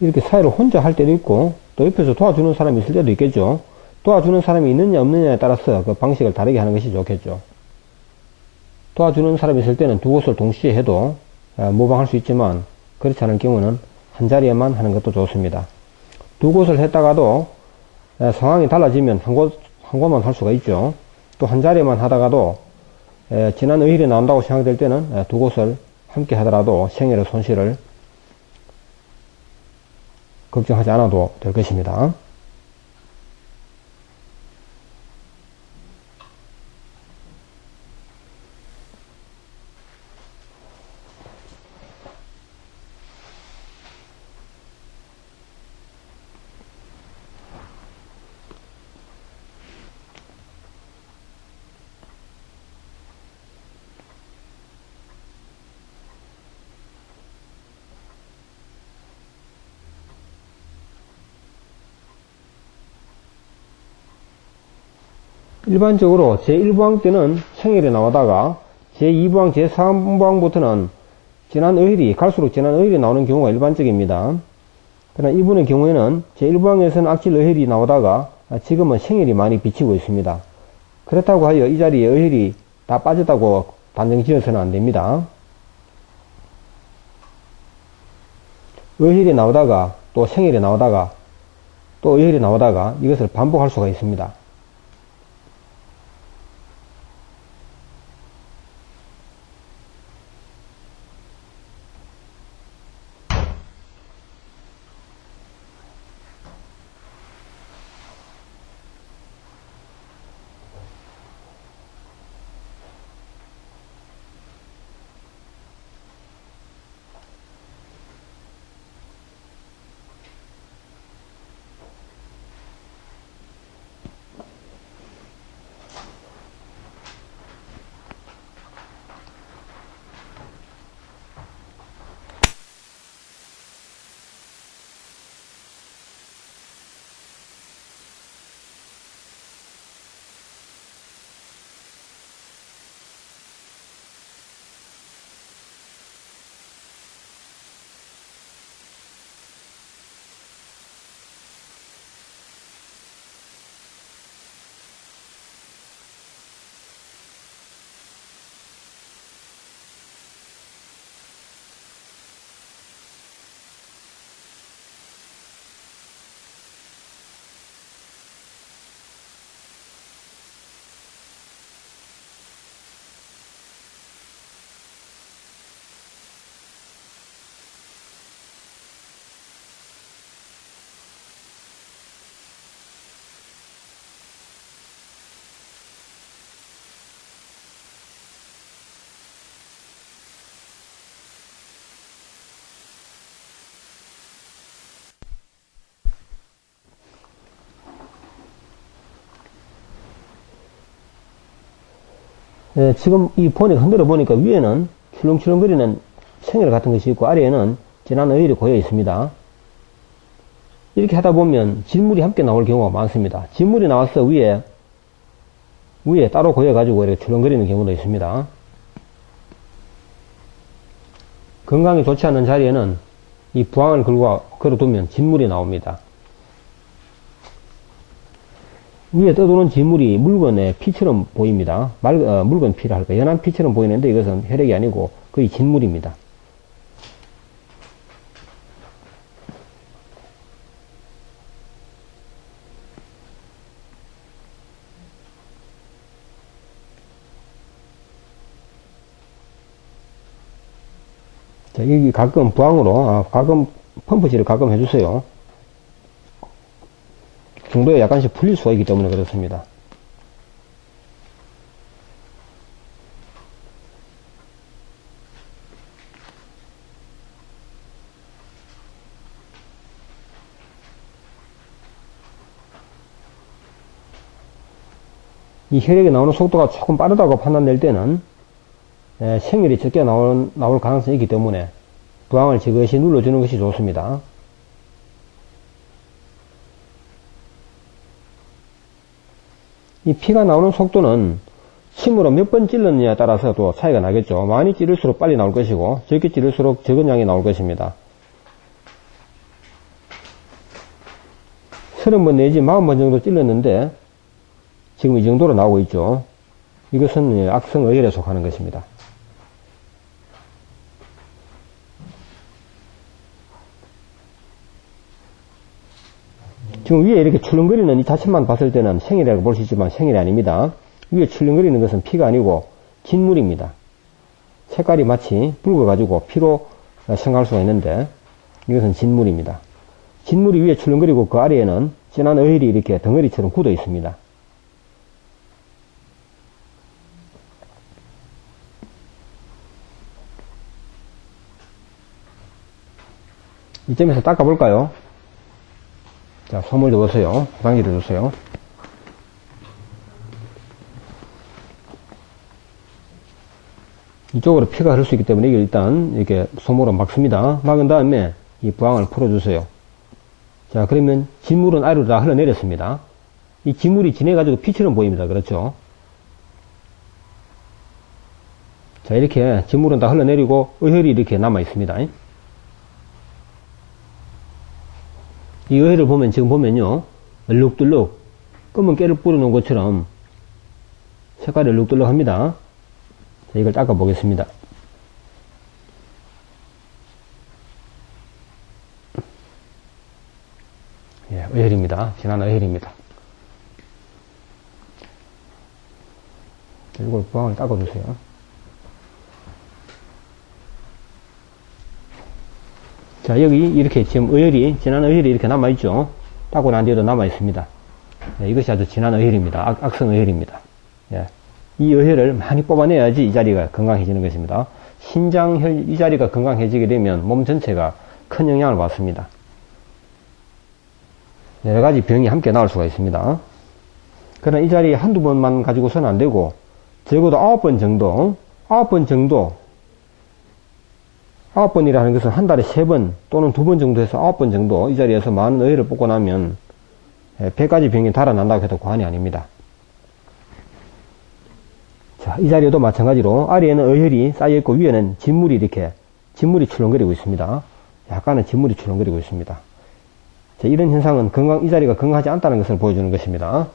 이렇게 사이로 혼자 할 때도 있고 또 옆에서 도와주는 사람이 있을 때도 있겠죠. 도와주는 사람이 있느냐 없느냐에 따라서 그 방식을 다르게 하는 것이 좋겠죠. 도와주는 사람이 있을 때는 두 곳을 동시에 해도 모방할 수 있지만, 그렇지 않을 경우는 한 자리에만 하는 것도 좋습니다. 두 곳을 했다가도 상황이 달라지면 한 곳만 할 수가 있죠. 또 한 자리에만 하다가도 진한 의혈이 나온다고 생각될 때는 두 곳을 함께 하더라도 생혈의 손실을 걱정하지 않아도 될 것입니다. 일반적으로 제1부항 때는 생혈이 나오다가 제2부항, 제3부항부터는 갈수록 진한 어혈이 나오는 경우가 일반적입니다. 그러나 이분의 경우에는 제1부항에서는 악질 어혈이 나오다가 지금은 생혈이 많이 비치고 있습니다. 그렇다고 하여 이 자리에 어혈이 다 빠졌다고 단정 지어서는 안 됩니다. 어혈이 나오다가 또 생혈이 나오다가 또 어혈이 나오다가 이것을 반복할 수가 있습니다. 지금 이 보니까 흔들어 보니까 위에는 출렁출렁거리는 생일 같은 것이 있고 아래에는 진한 오일이 고여 있습니다. 이렇게 하다 보면 진물이 함께 나올 경우가 많습니다. 진물이 나와서 위에 따로 고여가지고 이렇게 출렁거리는 경우도 있습니다. 건강에 좋지 않은 자리에는 이 부항을 걸어두면 진물이 나옵니다. 위에 떠도는 진물이 물건의 피처럼 보입니다. 물건 피라 할까 연한 피처럼 보이는데 이것은 혈액이 아니고 거의 진물입니다. 자, 여기 가끔 부항으로 가끔 펌프질을 가끔 해주세요. 중도에 약간씩 풀릴 수가 있기 때문에 그렇습니다. 이 혈액이 나오는 속도가 조금 빠르다고 판단될 때는 생혈이 적게 나올 가능성이 있기 때문에 부항을 지그시 눌러주는 것이 좋습니다. 이 피가 나오는 속도는 침으로 몇 번 찔렀느냐에 따라서 또 차이가 나겠죠. 많이 찌를수록 빨리 나올 것이고 적게 찌를수록 적은 양이 나올 것입니다. 30번 내지 40번 정도 찔렀는데 지금 이 정도로 나오고 있죠. 이것은 악성어혈에 속하는 것입니다. 지금 위에 이렇게 출렁거리는 이 자체만 봤을 때는 생일이라고 볼 수 있지만 생일이 아닙니다. 위에 출렁거리는 것은 피가 아니고 진물입니다. 색깔이 마치 붉어가지고 피로 생각할 수가 있는데 이것은 진물입니다. 진물이 위에 출렁거리고 그 아래에는 진한 어혈이 이렇게 덩어리처럼 굳어 있습니다. 이점에서 닦아볼까요? 자, 솜을 넣으세요. 화장지를 넣으세요. 이쪽으로 피가 흐를 수 있기 때문에 이게 일단 이렇게 솜으로 막습니다. 막은 다음에 이 부항을 풀어주세요. 자, 그러면 진물은 아래로 다 흘러내렸습니다. 이 진물이 진해가지고 피처럼 보입니다. 그렇죠? 자, 이렇게 진물은 다 흘러내리고 어혈이 이렇게 남아 있습니다. 이 어혈을 보면 지금 보면요 얼룩덜룩 검은 깨를 뿌려놓은 것처럼 색깔이 얼룩덜룩합니다. 자, 이걸 닦아 보겠습니다. 예, 어혈입니다. 진한 어혈입니다. 자, 이걸 부항을 닦아주세요. 자, 여기 이렇게 지금 진한 어혈이 이렇게 남아있죠. 닦고 난 뒤에도 남아있습니다. 네, 이것이 아주 진한 어혈입니다. 악성 어혈입니다. 예. 이 어혈을 많이 뽑아내야지 이 자리가 건강해지는 것입니다. 신장혈, 이 자리가 건강해지게 되면 몸 전체가 큰 영향을 받습니다. 여러 가지 병이 함께 나올 수가 있습니다. 그러나 이 자리에 한두 번만 가지고서는 안 되고, 적어도 9번 정도, 9번이라는 것은 한 달에 3번 또는 2번 정도 해서 9번 정도 이 자리에서 많은 어혈을 뽑고 나면 100가지 병이 달아난다고 해도 과언이 아닙니다. 자, 이 자리에도 마찬가지로 아래에는 어혈이 쌓여있고 위에는 진물이 출렁거리고 있습니다. 약간은 진물이 출렁거리고 있습니다. 자, 이런 현상은 이 자리가 건강하지 않다는 것을 보여주는 것입니다.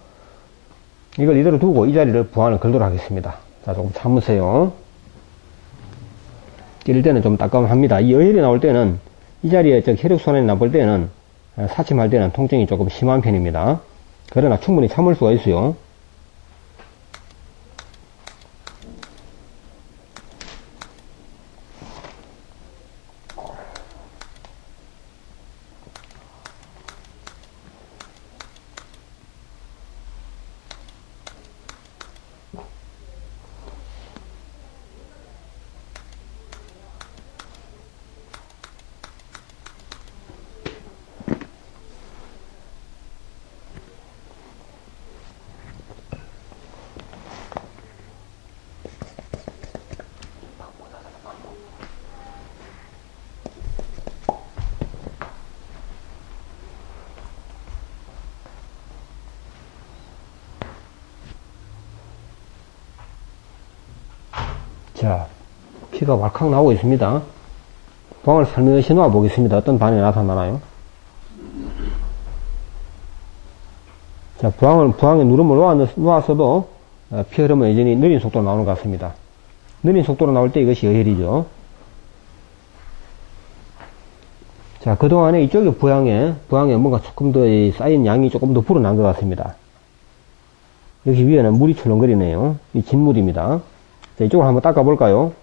이걸 이대로 두고 이 자리를 부항을 걸도록 하겠습니다. 자, 조금 참으세요. 찌를 때는 좀 따끔합니다. 이 어혈이 나올 때는 이 자리에 혈액순환이 나올 때는 사침할 때는 통증이 조금 심한 편입니다. 그러나 충분히 참을 수가 있어요. 자, 피가 왈칵 나오고 있습니다. 부항을 살며시 놓아 보겠습니다. 어떤 반응이 나타나나요? 자, 부항에 누름을 놓았어도 피 흐름은 여전히 느린 속도로 나오는 것 같습니다. 느린 속도로 나올 때 이것이 어혈이죠. 자, 그동안에 이쪽에 부항에 뭔가 조금 더 쌓인 양이 조금 더 불어난 것 같습니다. 여기 위에는 물이 출렁거리네요. 이 진물입니다. 자, 이쪽을 한번 닦아볼까요?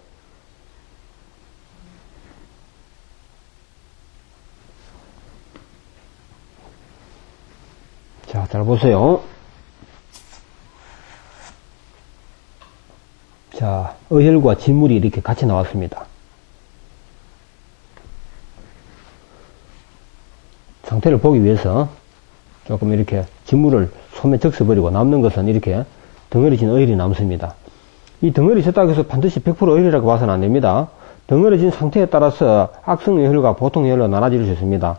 자, 잘 보세요. 자, 어혈과 진물이 이렇게 같이 나왔습니다. 상태를 보기 위해서 조금 이렇게 진물을 손에 적셔버리고 남는 것은 이렇게 덩어리진 어혈이 남습니다. 이 덩어리졌다고 해서 반드시 100% 어혈이라고 봐서는 안 됩니다. 덩어리진 상태에 따라서 악성 어혈과 보통 어혈로 나눠질 수 있습니다.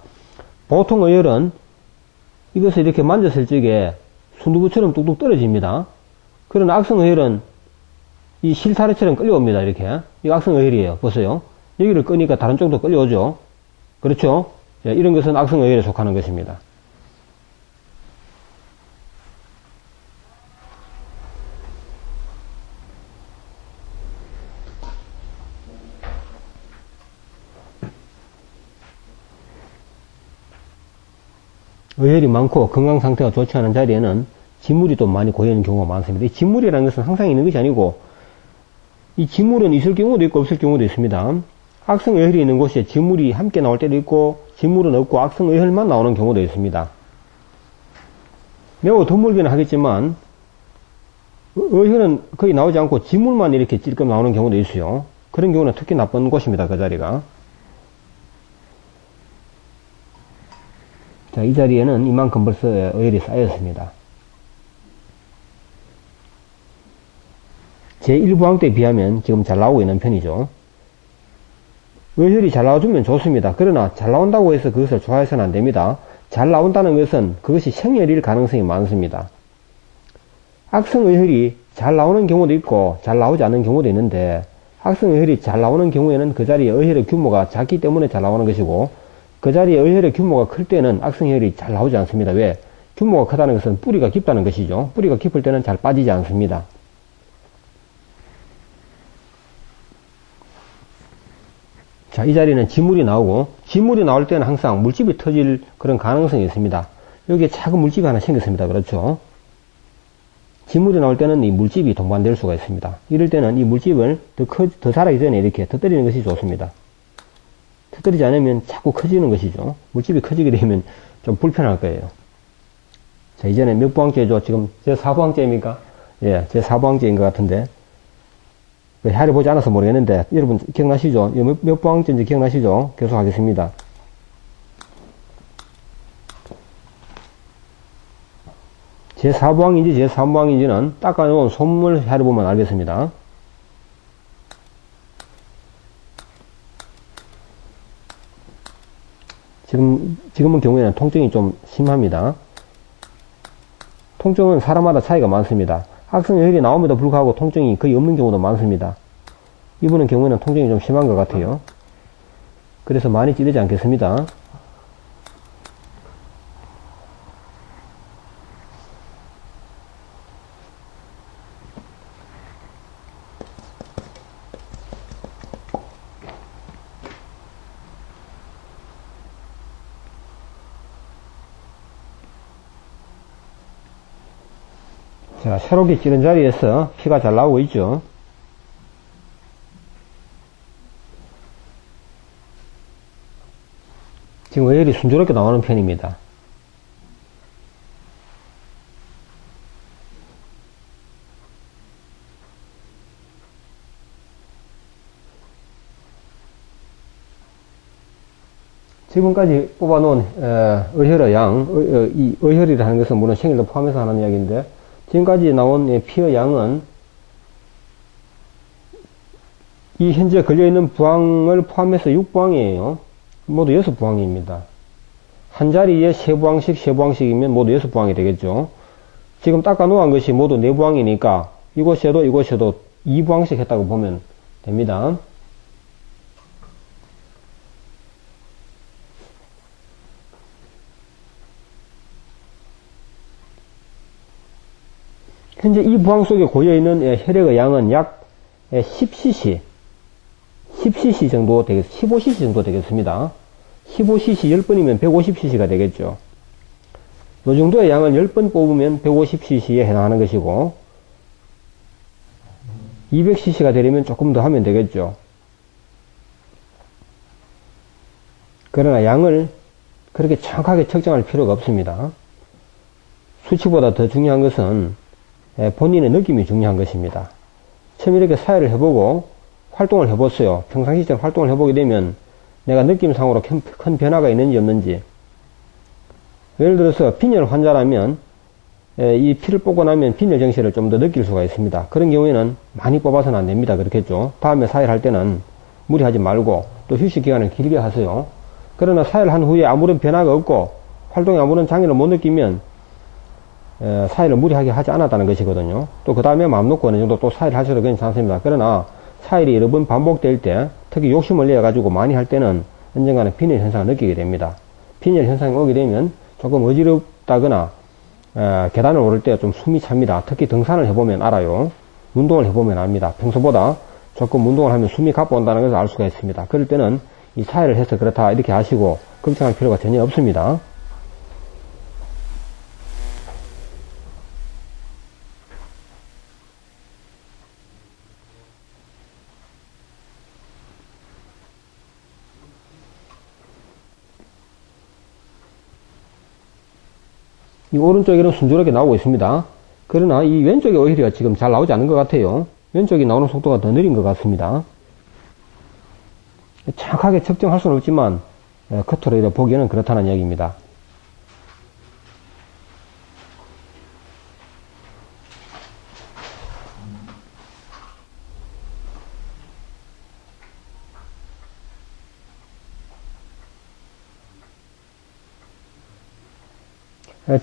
보통 어혈은 이것을 이렇게 만졌을 적에 순두부처럼 뚝뚝 떨어집니다. 그러나 악성 어혈은 이 실타래처럼 끌려옵니다. 이렇게. 이 악성 어혈이에요. 보세요. 여기를 끄니까 다른 쪽도 끌려오죠. 그렇죠? 이런 것은 악성 어혈에 속하는 것입니다. 어혈이 많고 건강 상태가 좋지 않은 자리에는 진물이 또 많이 고여있는 경우가 많습니다. 이 진물이라는 것은 항상 있는 것이 아니고 이 진물은 있을 경우도 있고 없을 경우도 있습니다. 악성 어혈이 있는 곳에 진물이 함께 나올 때도 있고 진물은 없고 악성 어혈만 나오는 경우도 있습니다. 매우 드물기는 하겠지만 어혈은 거의 나오지 않고 진물만 이렇게 찔끔 나오는 경우도 있어요. 그런 경우는 특히 나쁜 곳입니다. 그 자리가. 자, 이 자리에는 이만큼 벌써 어혈이 쌓였습니다. 제1부항 때에 비하면 지금 잘 나오고 있는 편이죠. 어혈이 잘 나와주면 좋습니다. 그러나 잘 나온다고 해서 그것을 좋아해서는 안 됩니다. 잘 나온다는 것은 그것이 생혈일 가능성이 많습니다. 악성 어혈이 잘 나오는 경우도 있고 잘 나오지 않는 경우도 있는데 악성 어혈이 잘 나오는 경우에는 그 자리에 어혈의 규모가 작기 때문에 잘 나오는 것이고 그 자리에 어혈의 규모가 클 때는 악성 어혈이 잘 나오지 않습니다. 왜? 규모가 크다는 것은 뿌리가 깊다는 것이죠. 뿌리가 깊을 때는 잘 빠지지 않습니다. 자, 이 자리는 진물이 나오고 진물이 나올 때는 항상 물집이 터질 그런 가능성이 있습니다. 여기에 작은 물집이 하나 생겼습니다. 그렇죠? 진물이 나올 때는 이 물집이 동반될 수가 있습니다. 이럴 때는 이 물집을 더 자라기 전에 이렇게 터뜨리는 것이 좋습니다. 터뜨리지 않으면 자꾸 커지는 것이죠. 물집이 커지게 되면 좀 불편할 거예요. 자, 이전에 몇 부항째죠? 지금 제 4부항째입니까? 예, 제 4부항째인 것 같은데 헤아려 보지 않아서 모르겠는데 여러분 기억나시죠? 몇 부항째인지 기억나시죠? 계속 하겠습니다. 제 4부항인지 제 3부항인지는 닦아놓은 손물 헤아려 보면 알겠습니다. 지금은 경우에는 통증이 좀 심합니다. 통증은 사람마다 차이가 많습니다. 악성 어혈이 나옴에도 불구하고 통증이 거의 없는 경우도 많습니다. 이분은 경우에는 통증이 좀 심한 것 같아요. 그래서 많이 찌르지 않겠습니다. 자, 새롭게 찌른 자리에서 피가 잘 나오고 있죠. 지금 어혈이 순조롭게 나오는 편입니다. 지금까지 뽑아놓은 어혈의 양, 이 어혈이라는 것은 물론 생일도 포함해서 하는 이야기인데 지금까지 나온 피의 양은 이 현재 걸려있는 부항을 포함해서 6부항이에요. 모두 6부항입니다. 한 자리에 3부항씩 3부항씩이면 모두 6부항이 되겠죠. 지금 닦아 놓은 것이 모두 4부항이니까 이곳에도 2부항씩 했다고 보면 됩니다. 현재 이 부항 속에 고여있는 혈액의 양은 약 10cc, 10cc 정도 되겠습니다. 15cc 정도 되겠습니다. 15cc 10번이면 150cc가 되겠죠. 이 정도의 양은 10번 뽑으면 150cc에 해당하는 것이고, 200cc가 되려면 조금 더 하면 되겠죠. 그러나 양을 그렇게 정확하게 측정할 필요가 없습니다. 수치보다 더 중요한 것은 본인의 느낌이 중요한 것입니다. 처음 이렇게 사회를 해보고 활동을 해봤어요. 평상시처럼 활동을 해보게 되면 내가 느낌상으로 큰 변화가 있는지 없는지. 예를 들어서 빈혈 환자라면 이 피를 뽑고 나면 빈혈 정체를 좀 더 느낄 수가 있습니다. 그런 경우에는 많이 뽑아서는 안 됩니다. 그렇겠죠. 다음에 사회를 할 때는 무리하지 말고 또 휴식 기간을 길게 하세요. 그러나 사회를 한 후에 아무런 변화가 없고 활동에 아무런 장애를 못 느끼면 사회를 무리하게 하지 않았다는 것이거든요. 또 그 다음에 마음 놓고 어느 정도 또 사회를 하셔도 괜찮습니다. 그러나 사회이 여러 번 반복될 때, 특히 욕심을 내가지고 많이 할 때는 언젠가는 빈혈 현상을 느끼게 됩니다. 빈혈 현상이 오게 되면 조금 어지럽다거나 계단을 오를 때 좀 숨이 찹니다. 특히 등산을 해보면 알아요. 운동을 해보면 압니다. 평소보다 조금 운동을 하면 숨이 가빠온다는 것을 알 수가 있습니다. 그럴 때는 이 사회를 해서 그렇다 이렇게 하시고 걱정할 필요가 전혀 없습니다. 이 오른쪽에는 순조롭게 나오고 있습니다. 그러나 이 왼쪽의 어혈이가 지금 잘 나오지 않는 것 같아요. 왼쪽이 나오는 속도가 더 느린 것 같습니다. 정확하게 측정할 수는 없지만 겉으로 보기에는 그렇다는 이야기입니다.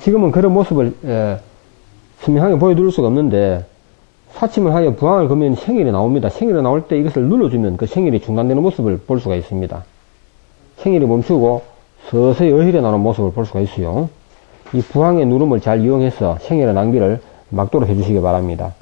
지금은 그런 모습을 선명하게 보여드릴 수가 없는데 사침을 하여 부항을 거면 생일이 나옵니다. 생일이 나올 때 이것을 눌러주면 그 생일이 중단되는 모습을 볼 수가 있습니다. 생일이 멈추고 서서히 어혈이 나오는 모습을 볼 수가 있어요. 이 부항의 누름을 잘 이용해서 생일의 낭비를 막도록 해주시기 바랍니다.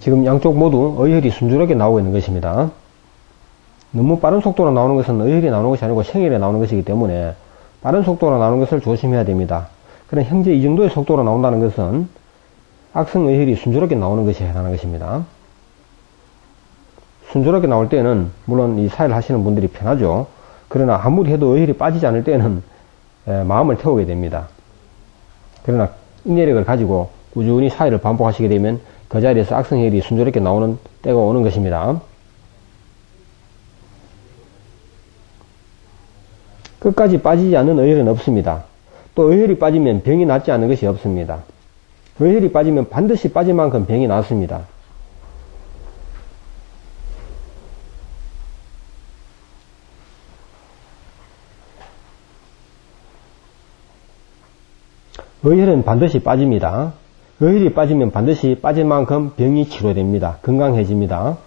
지금 양쪽 모두 어혈이 순조롭게 나오고 있는 것입니다. 너무 빠른 속도로 나오는 것은 어혈이 나오는 것이 아니고 생혈이 나오는 것이기 때문에 빠른 속도로 나오는 것을 조심해야 됩니다. 그럼 현재 이 정도의 속도로 나온다는 것은 악성 어혈이 순조롭게 나오는 것이 해당하는 것입니다. 순조롭게 나올 때는 물론 이 사회를 하시는 분들이 편하죠. 그러나 아무리 해도 어혈이 빠지지 않을 때는 마음을 태우게 됩니다. 그러나 인내력을 가지고 꾸준히 사회를 반복하시게 되면 그 자리에서 악성혈이 순조롭게 나오는 때가 오는 것입니다. 끝까지 빠지지 않는 어혈은 없습니다. 또 어혈이 빠지면 병이 낫지 않는 것이 없습니다. 어혈이 빠지면 반드시 빠질 만큼 병이 낫습니다. 어혈은 반드시 빠집니다. 어혈이 빠지면 반드시 빠질 만큼 병이 치료됩니다. 건강해집니다.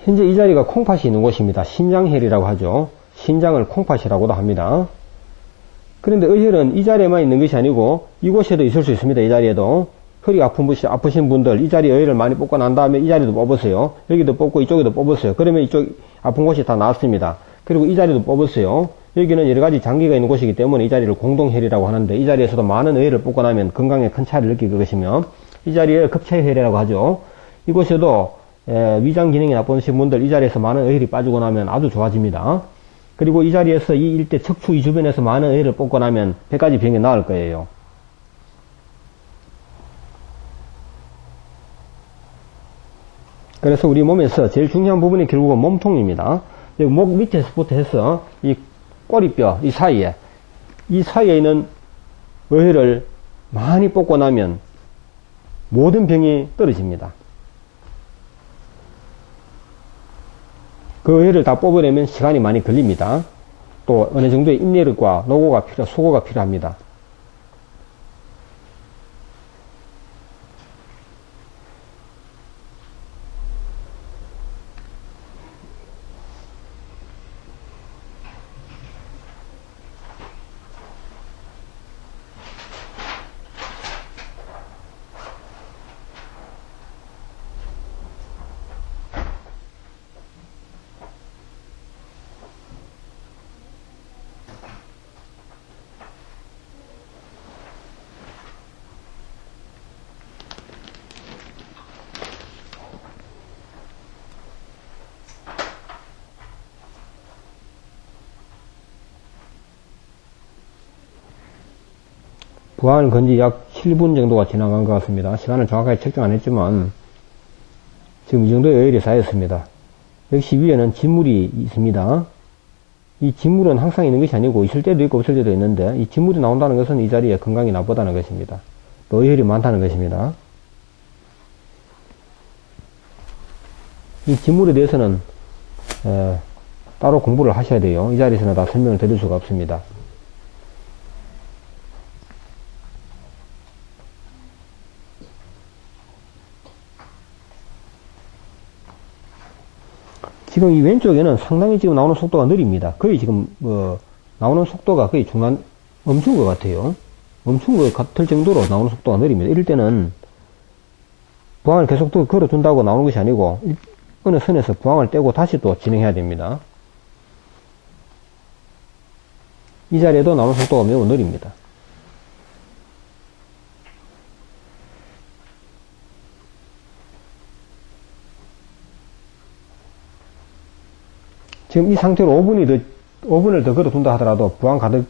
현재 이 자리가 콩팥이 있는 곳입니다. 신장혈이라고 하죠. 신장을 콩팥이라고도 합니다. 그런데 어혈은 이 자리에만 있는 것이 아니고 이곳에도 있을 수 있습니다. 이 자리에도. 허리 아프신 분들 이 자리에 어혈을 많이 뽑고 난 다음에 이 자리도 뽑으세요. 여기도 뽑고 이쪽에도 뽑으세요. 그러면 이쪽 아픈 곳이 다 나았습니다. 그리고 이 자리도 뽑았어요. 여기는 여러 가지 장기가 있는 곳이기 때문에 이 자리를 공동혈이라고 하는데, 이 자리에서도 많은 어혈을 뽑고 나면 건강에 큰 차이를 느낄 것이며, 이 자리에 급체혈이라고 하죠. 이곳에도 위장 기능이 나쁘신 분들 이 자리에서 많은 어혈이 빠지고 나면 아주 좋아집니다. 그리고 이 자리에서 이 일대 척추 이 주변에서 많은 어혈을 뽑고 나면 100가지 병이 나을 거예요. 그래서 우리 몸에서 제일 중요한 부분이 결국은 몸통입니다. 여기 목 밑에서부터 해서 이 꼬리뼈 이 사이에 있는 어혈을 많이 뽑고 나면 모든 병이 떨어집니다. 그 어혈을 다 뽑으려면 시간이 많이 걸립니다. 또 어느 정도의 인내력과 수고가 필요합니다. 부항을 건지 약 7분 정도가 지나간 것 같습니다. 시간을 정확하게 측정 안 했지만 지금 이 정도의 어혈이 쌓였습니다. 역시 위에는 진물이 있습니다. 이 진물은 항상 있는 것이 아니고 있을 때도 있고 없을 때도 있는데, 이 진물이 나온다는 것은 이 자리에 건강이 나쁘다는 것입니다. 또 어혈이 많다는 것입니다. 이 진물에 대해서는 따로 공부를 하셔야 돼요. 이 자리에서는 다 설명을 드릴 수가 없습니다. 지금 이 왼쪽에는 상당히 지금 나오는 속도가 느립니다. 거의 지금 나오는 속도가 거의 멈춘 것 같아요. 멈춘 것 같을 정도로 나오는 속도가 느립니다. 이럴 때는 부항을 계속 걸어준다고 나오는 것이 아니고 어느 선에서 부항을 떼고 다시 또 진행해야 됩니다. 이 자리에도 나오는 속도가 매우 느립니다. 지금 이 상태로 5분을 더 걸어둔다 하더라도 부항 가득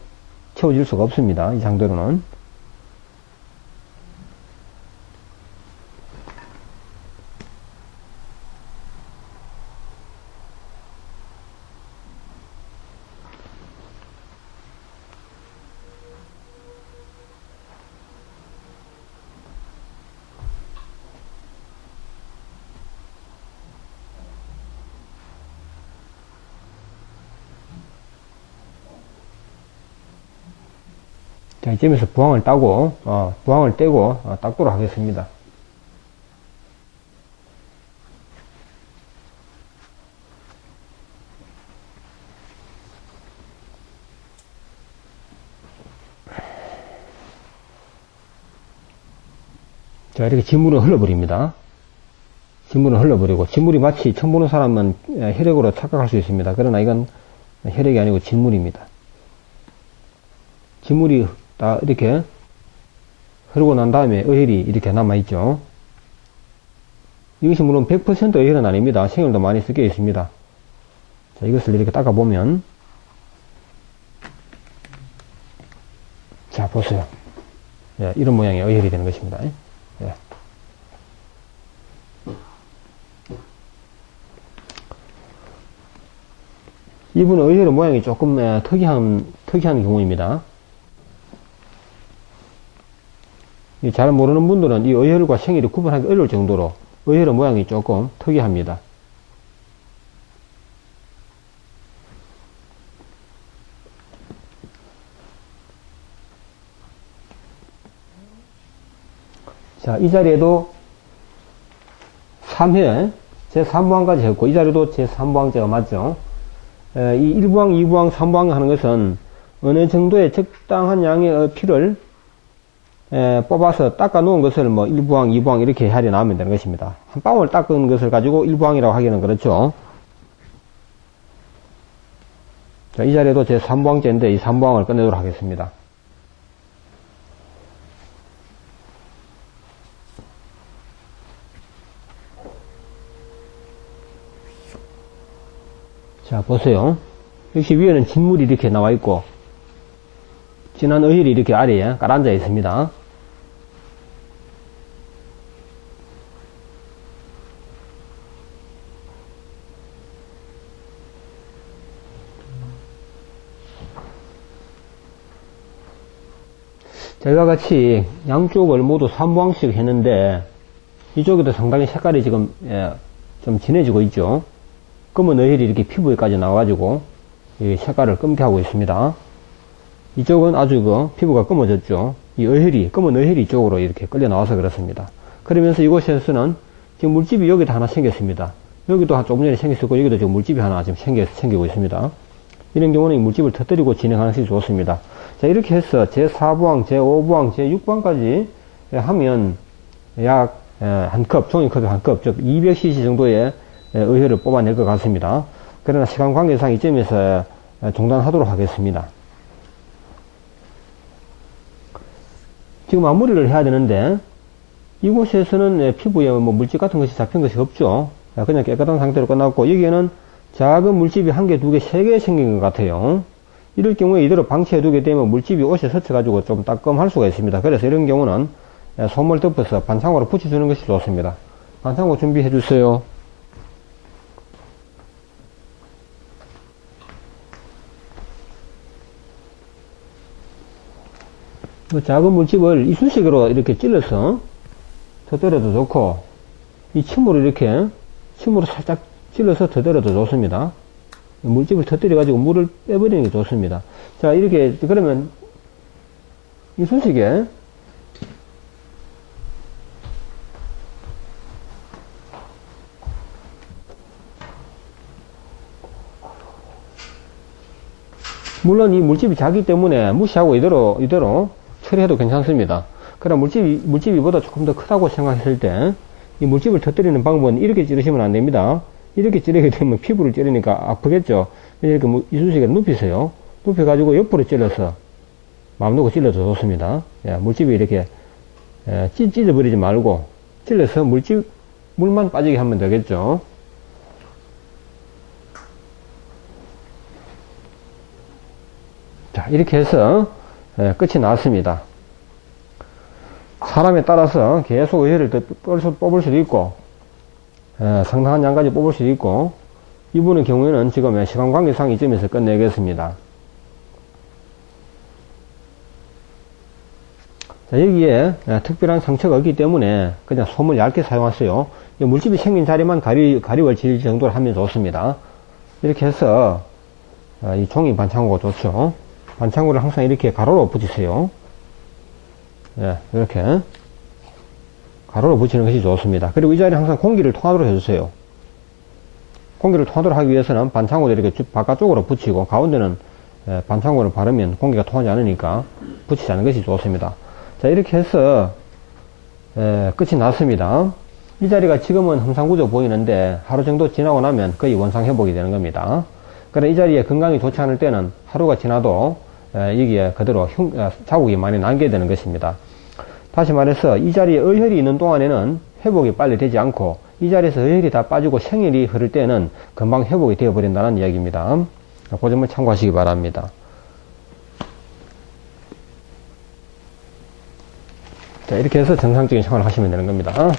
채워질 수가 없습니다. 이 상태로는. 자, 이쯤에서 부항을 떼고 닦도록 하겠습니다. 자, 이렇게 진물은 흘러버립니다. 진물은 흘러버리고, 진물이 마치 처음 보는 사람은 혈액으로 착각할 수 있습니다. 그러나 이건 혈액이 아니고 진물입니다. 진물이 다 이렇게 흐르고 난 다음에 어혈이 이렇게 남아있죠. 이것이 물론 100% 어혈은 아닙니다. 생혈도 많이 섞여 있습니다. 자, 이것을 이렇게 닦아보면, 자, 보세요. 예, 이런 모양의 어혈이 되는 것입니다. 예. 이분은 어혈의 모양이 조금 특이한 경우입니다. 잘 모르는 분들은 이 어혈과 생혈이 구분하기 어려울 정도로 어혈의 모양이 조금 특이합니다. 자, 이 자리에도 3회 제3부항까지 했고, 이 자리도 제3부항제가 맞죠. 이 1부항, 2부항, 3부항 하는 것은 어느 정도의 적당한 양의 피를 뽑아서 닦아 놓은 것을 1부항, 2부항 이렇게 해야 나오면 되는 것입니다. 한 방울 닦은 것을 가지고 1부항이라고 하기는 그렇죠. 자, 이 자리에도 제 3부항제인데 이 3부항을 끝내도록 하겠습니다. 자, 보세요. 역시 위에는 진물이 이렇게 나와 있고, 진한 어혈이 이렇게 아래에 깔아앉아 있습니다. 자, 이와 같이 양쪽을 모두 3부항씩 했는데, 이쪽에도 상당히 색깔이 지금, 좀 진해지고 있죠. 검은 어혈이 이렇게 피부에까지 나와가지고, 이 색깔을 검게 하고 있습니다. 이쪽은 아주 피부가 검어졌죠. 이 어혈이, 검은 어혈이 이쪽으로 이렇게 끌려 나와서 그렇습니다. 그러면서 이곳에서는 지금 물집이 여기도 하나 생겼습니다. 여기도 조금 전에 생겼었고, 여기도 지금 물집이 하나 지금 생기고 있습니다. 이런 경우는 이 물집을 터뜨리고 진행하는 것이 좋습니다. 자, 이렇게 해서 제4부항, 제5부항, 제6부항까지 하면 약 한 컵, 종이컵에 한 컵, 즉 200cc 정도의 어혈을 뽑아낼 것 같습니다. 그러나 시간 관계상 이점에서 중단하도록 하겠습니다. 지금 마무리를 해야 되는데 이곳에서는 피부에 뭐 물집 같은 것이 잡힌 것이 없죠. 그냥 깨끗한 상태로 끝났고, 여기에는 작은 물집이 한 개, 두 개, 세 개 생긴 것 같아요. 이럴 경우에 이대로 방치해 두게 되면 물집이 옷에 스쳐가지고 좀 따끔할 수가 있습니다. 그래서 이런 경우는 솜을 덮어서 반창고로 붙여주는 것이 좋습니다. 반창고 준비해 주세요. 작은 물집을 이쑤시개로 이렇게 찔러서 터뜨려도 좋고, 이 침으로 이렇게 침으로 살짝 찔러서 터뜨려도 좋습니다. 물집을 터뜨려 가지고 물을 빼버리는 게 좋습니다. 자, 이렇게 그러면 이쑤시개 물론 이 물집이 작기 때문에 무시하고 이대로 처리해도 괜찮습니다. 그러나 물집이보다 조금 더 크다고 생각했을 때 이 물집을 터뜨리는 방법은 이렇게 찌르시면 안 됩니다. 이렇게 찌르게 되면 피부를 찌르니까 아프겠죠. 이렇게 이쑤시개를 눕히세요. 눕혀가지고 옆으로 찔러서 마음 놓고 찔러도 좋습니다. 물집이 이렇게 찢어버리지 말고 찔러서 물만 빠지게 하면 되겠죠. 자, 이렇게 해서 끝이 났습니다. 사람에 따라서 계속 어혈을 뽑을 수도 있고, 상당한 양까지 뽑을 수도 있고, 이분의 경우에는 지금 시간 관계상 이점에서 끝내겠습니다. 자, 여기에 특별한 상처가 없기 때문에 그냥 솜을 얇게 사용하세요. 물집이 생긴 자리만 가리월 질 정도로 하면 좋습니다. 이렇게 해서 이 종이 반창고가 좋죠. 반창고를 항상 이렇게 가로로 붙이세요. 이렇게 가로로 붙이는 것이 좋습니다. 그리고 이 자리에 항상 공기를 통하도록 해주세요. 공기를 통하도록 하기 위해서는 반창고를 이렇게 바깥쪽으로 붙이고, 가운데는 반창고를 바르면 공기가 통하지 않으니까 붙이지 않는 것이 좋습니다. 자, 이렇게 해서 끝이 났습니다. 이 자리가 지금은 흠상구조 보이는데 하루 정도 지나고 나면 거의 원상 회복이 되는 겁니다. 그러나 이 자리에 건강이 좋지 않을 때는 하루가 지나도 여기에 그대로 자국이 많이 남게 되는 것입니다. 다시 말해서 이 자리에 어혈이 있는 동안에는 회복이 빨리 되지 않고, 이 자리에서 어혈이 다 빠지고 생혈이 흐를 때는 금방 회복이 되어 버린다는 이야기입니다. 그 점을 참고하시기 바랍니다. 자, 이렇게 해서 정상적인 생활을 하시면 되는 겁니다.